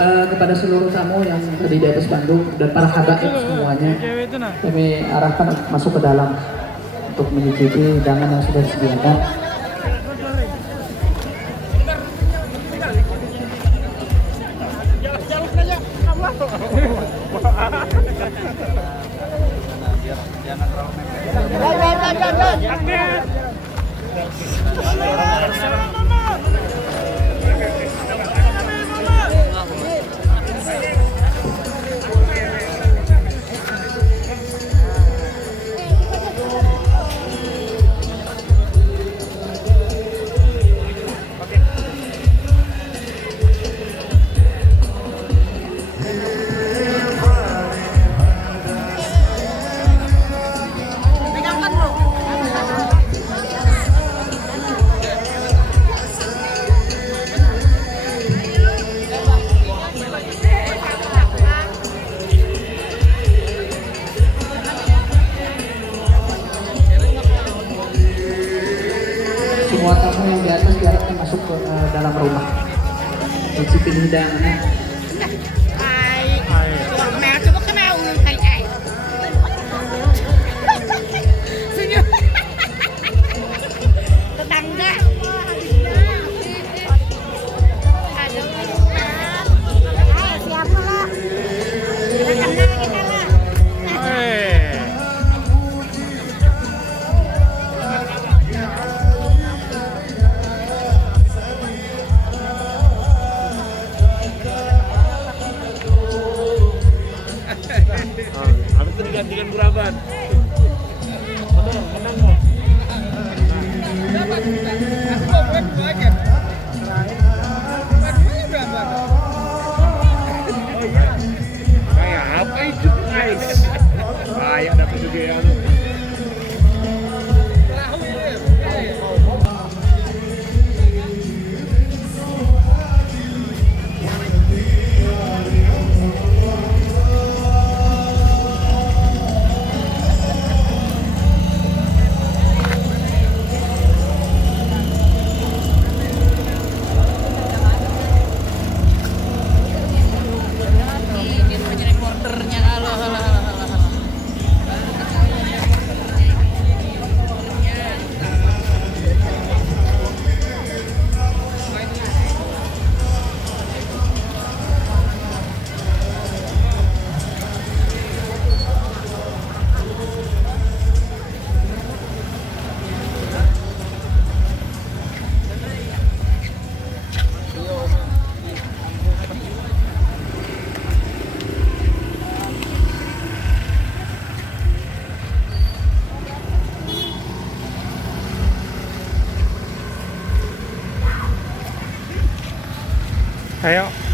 Kepada seluruh tamu yang terdiri di atas panggung dan para habaib semuanya, kami arahkan masuk ke dalam untuk menyicipi hidangan yang sudah disediakan. Semua tamu yang di atas diharapkan masuk ke dalam rumah. Mencicipi hidangannya. Coba kenal kayak senyum tetangga. Siapa lah? Kita lah. Habis itu digantikan kerabat. Menang kok. Dapat. Aku bagian. Dua-duanya berapa? Oh iya. Kayak apa itu, guys? Kayak dapat juga ya. Ayo.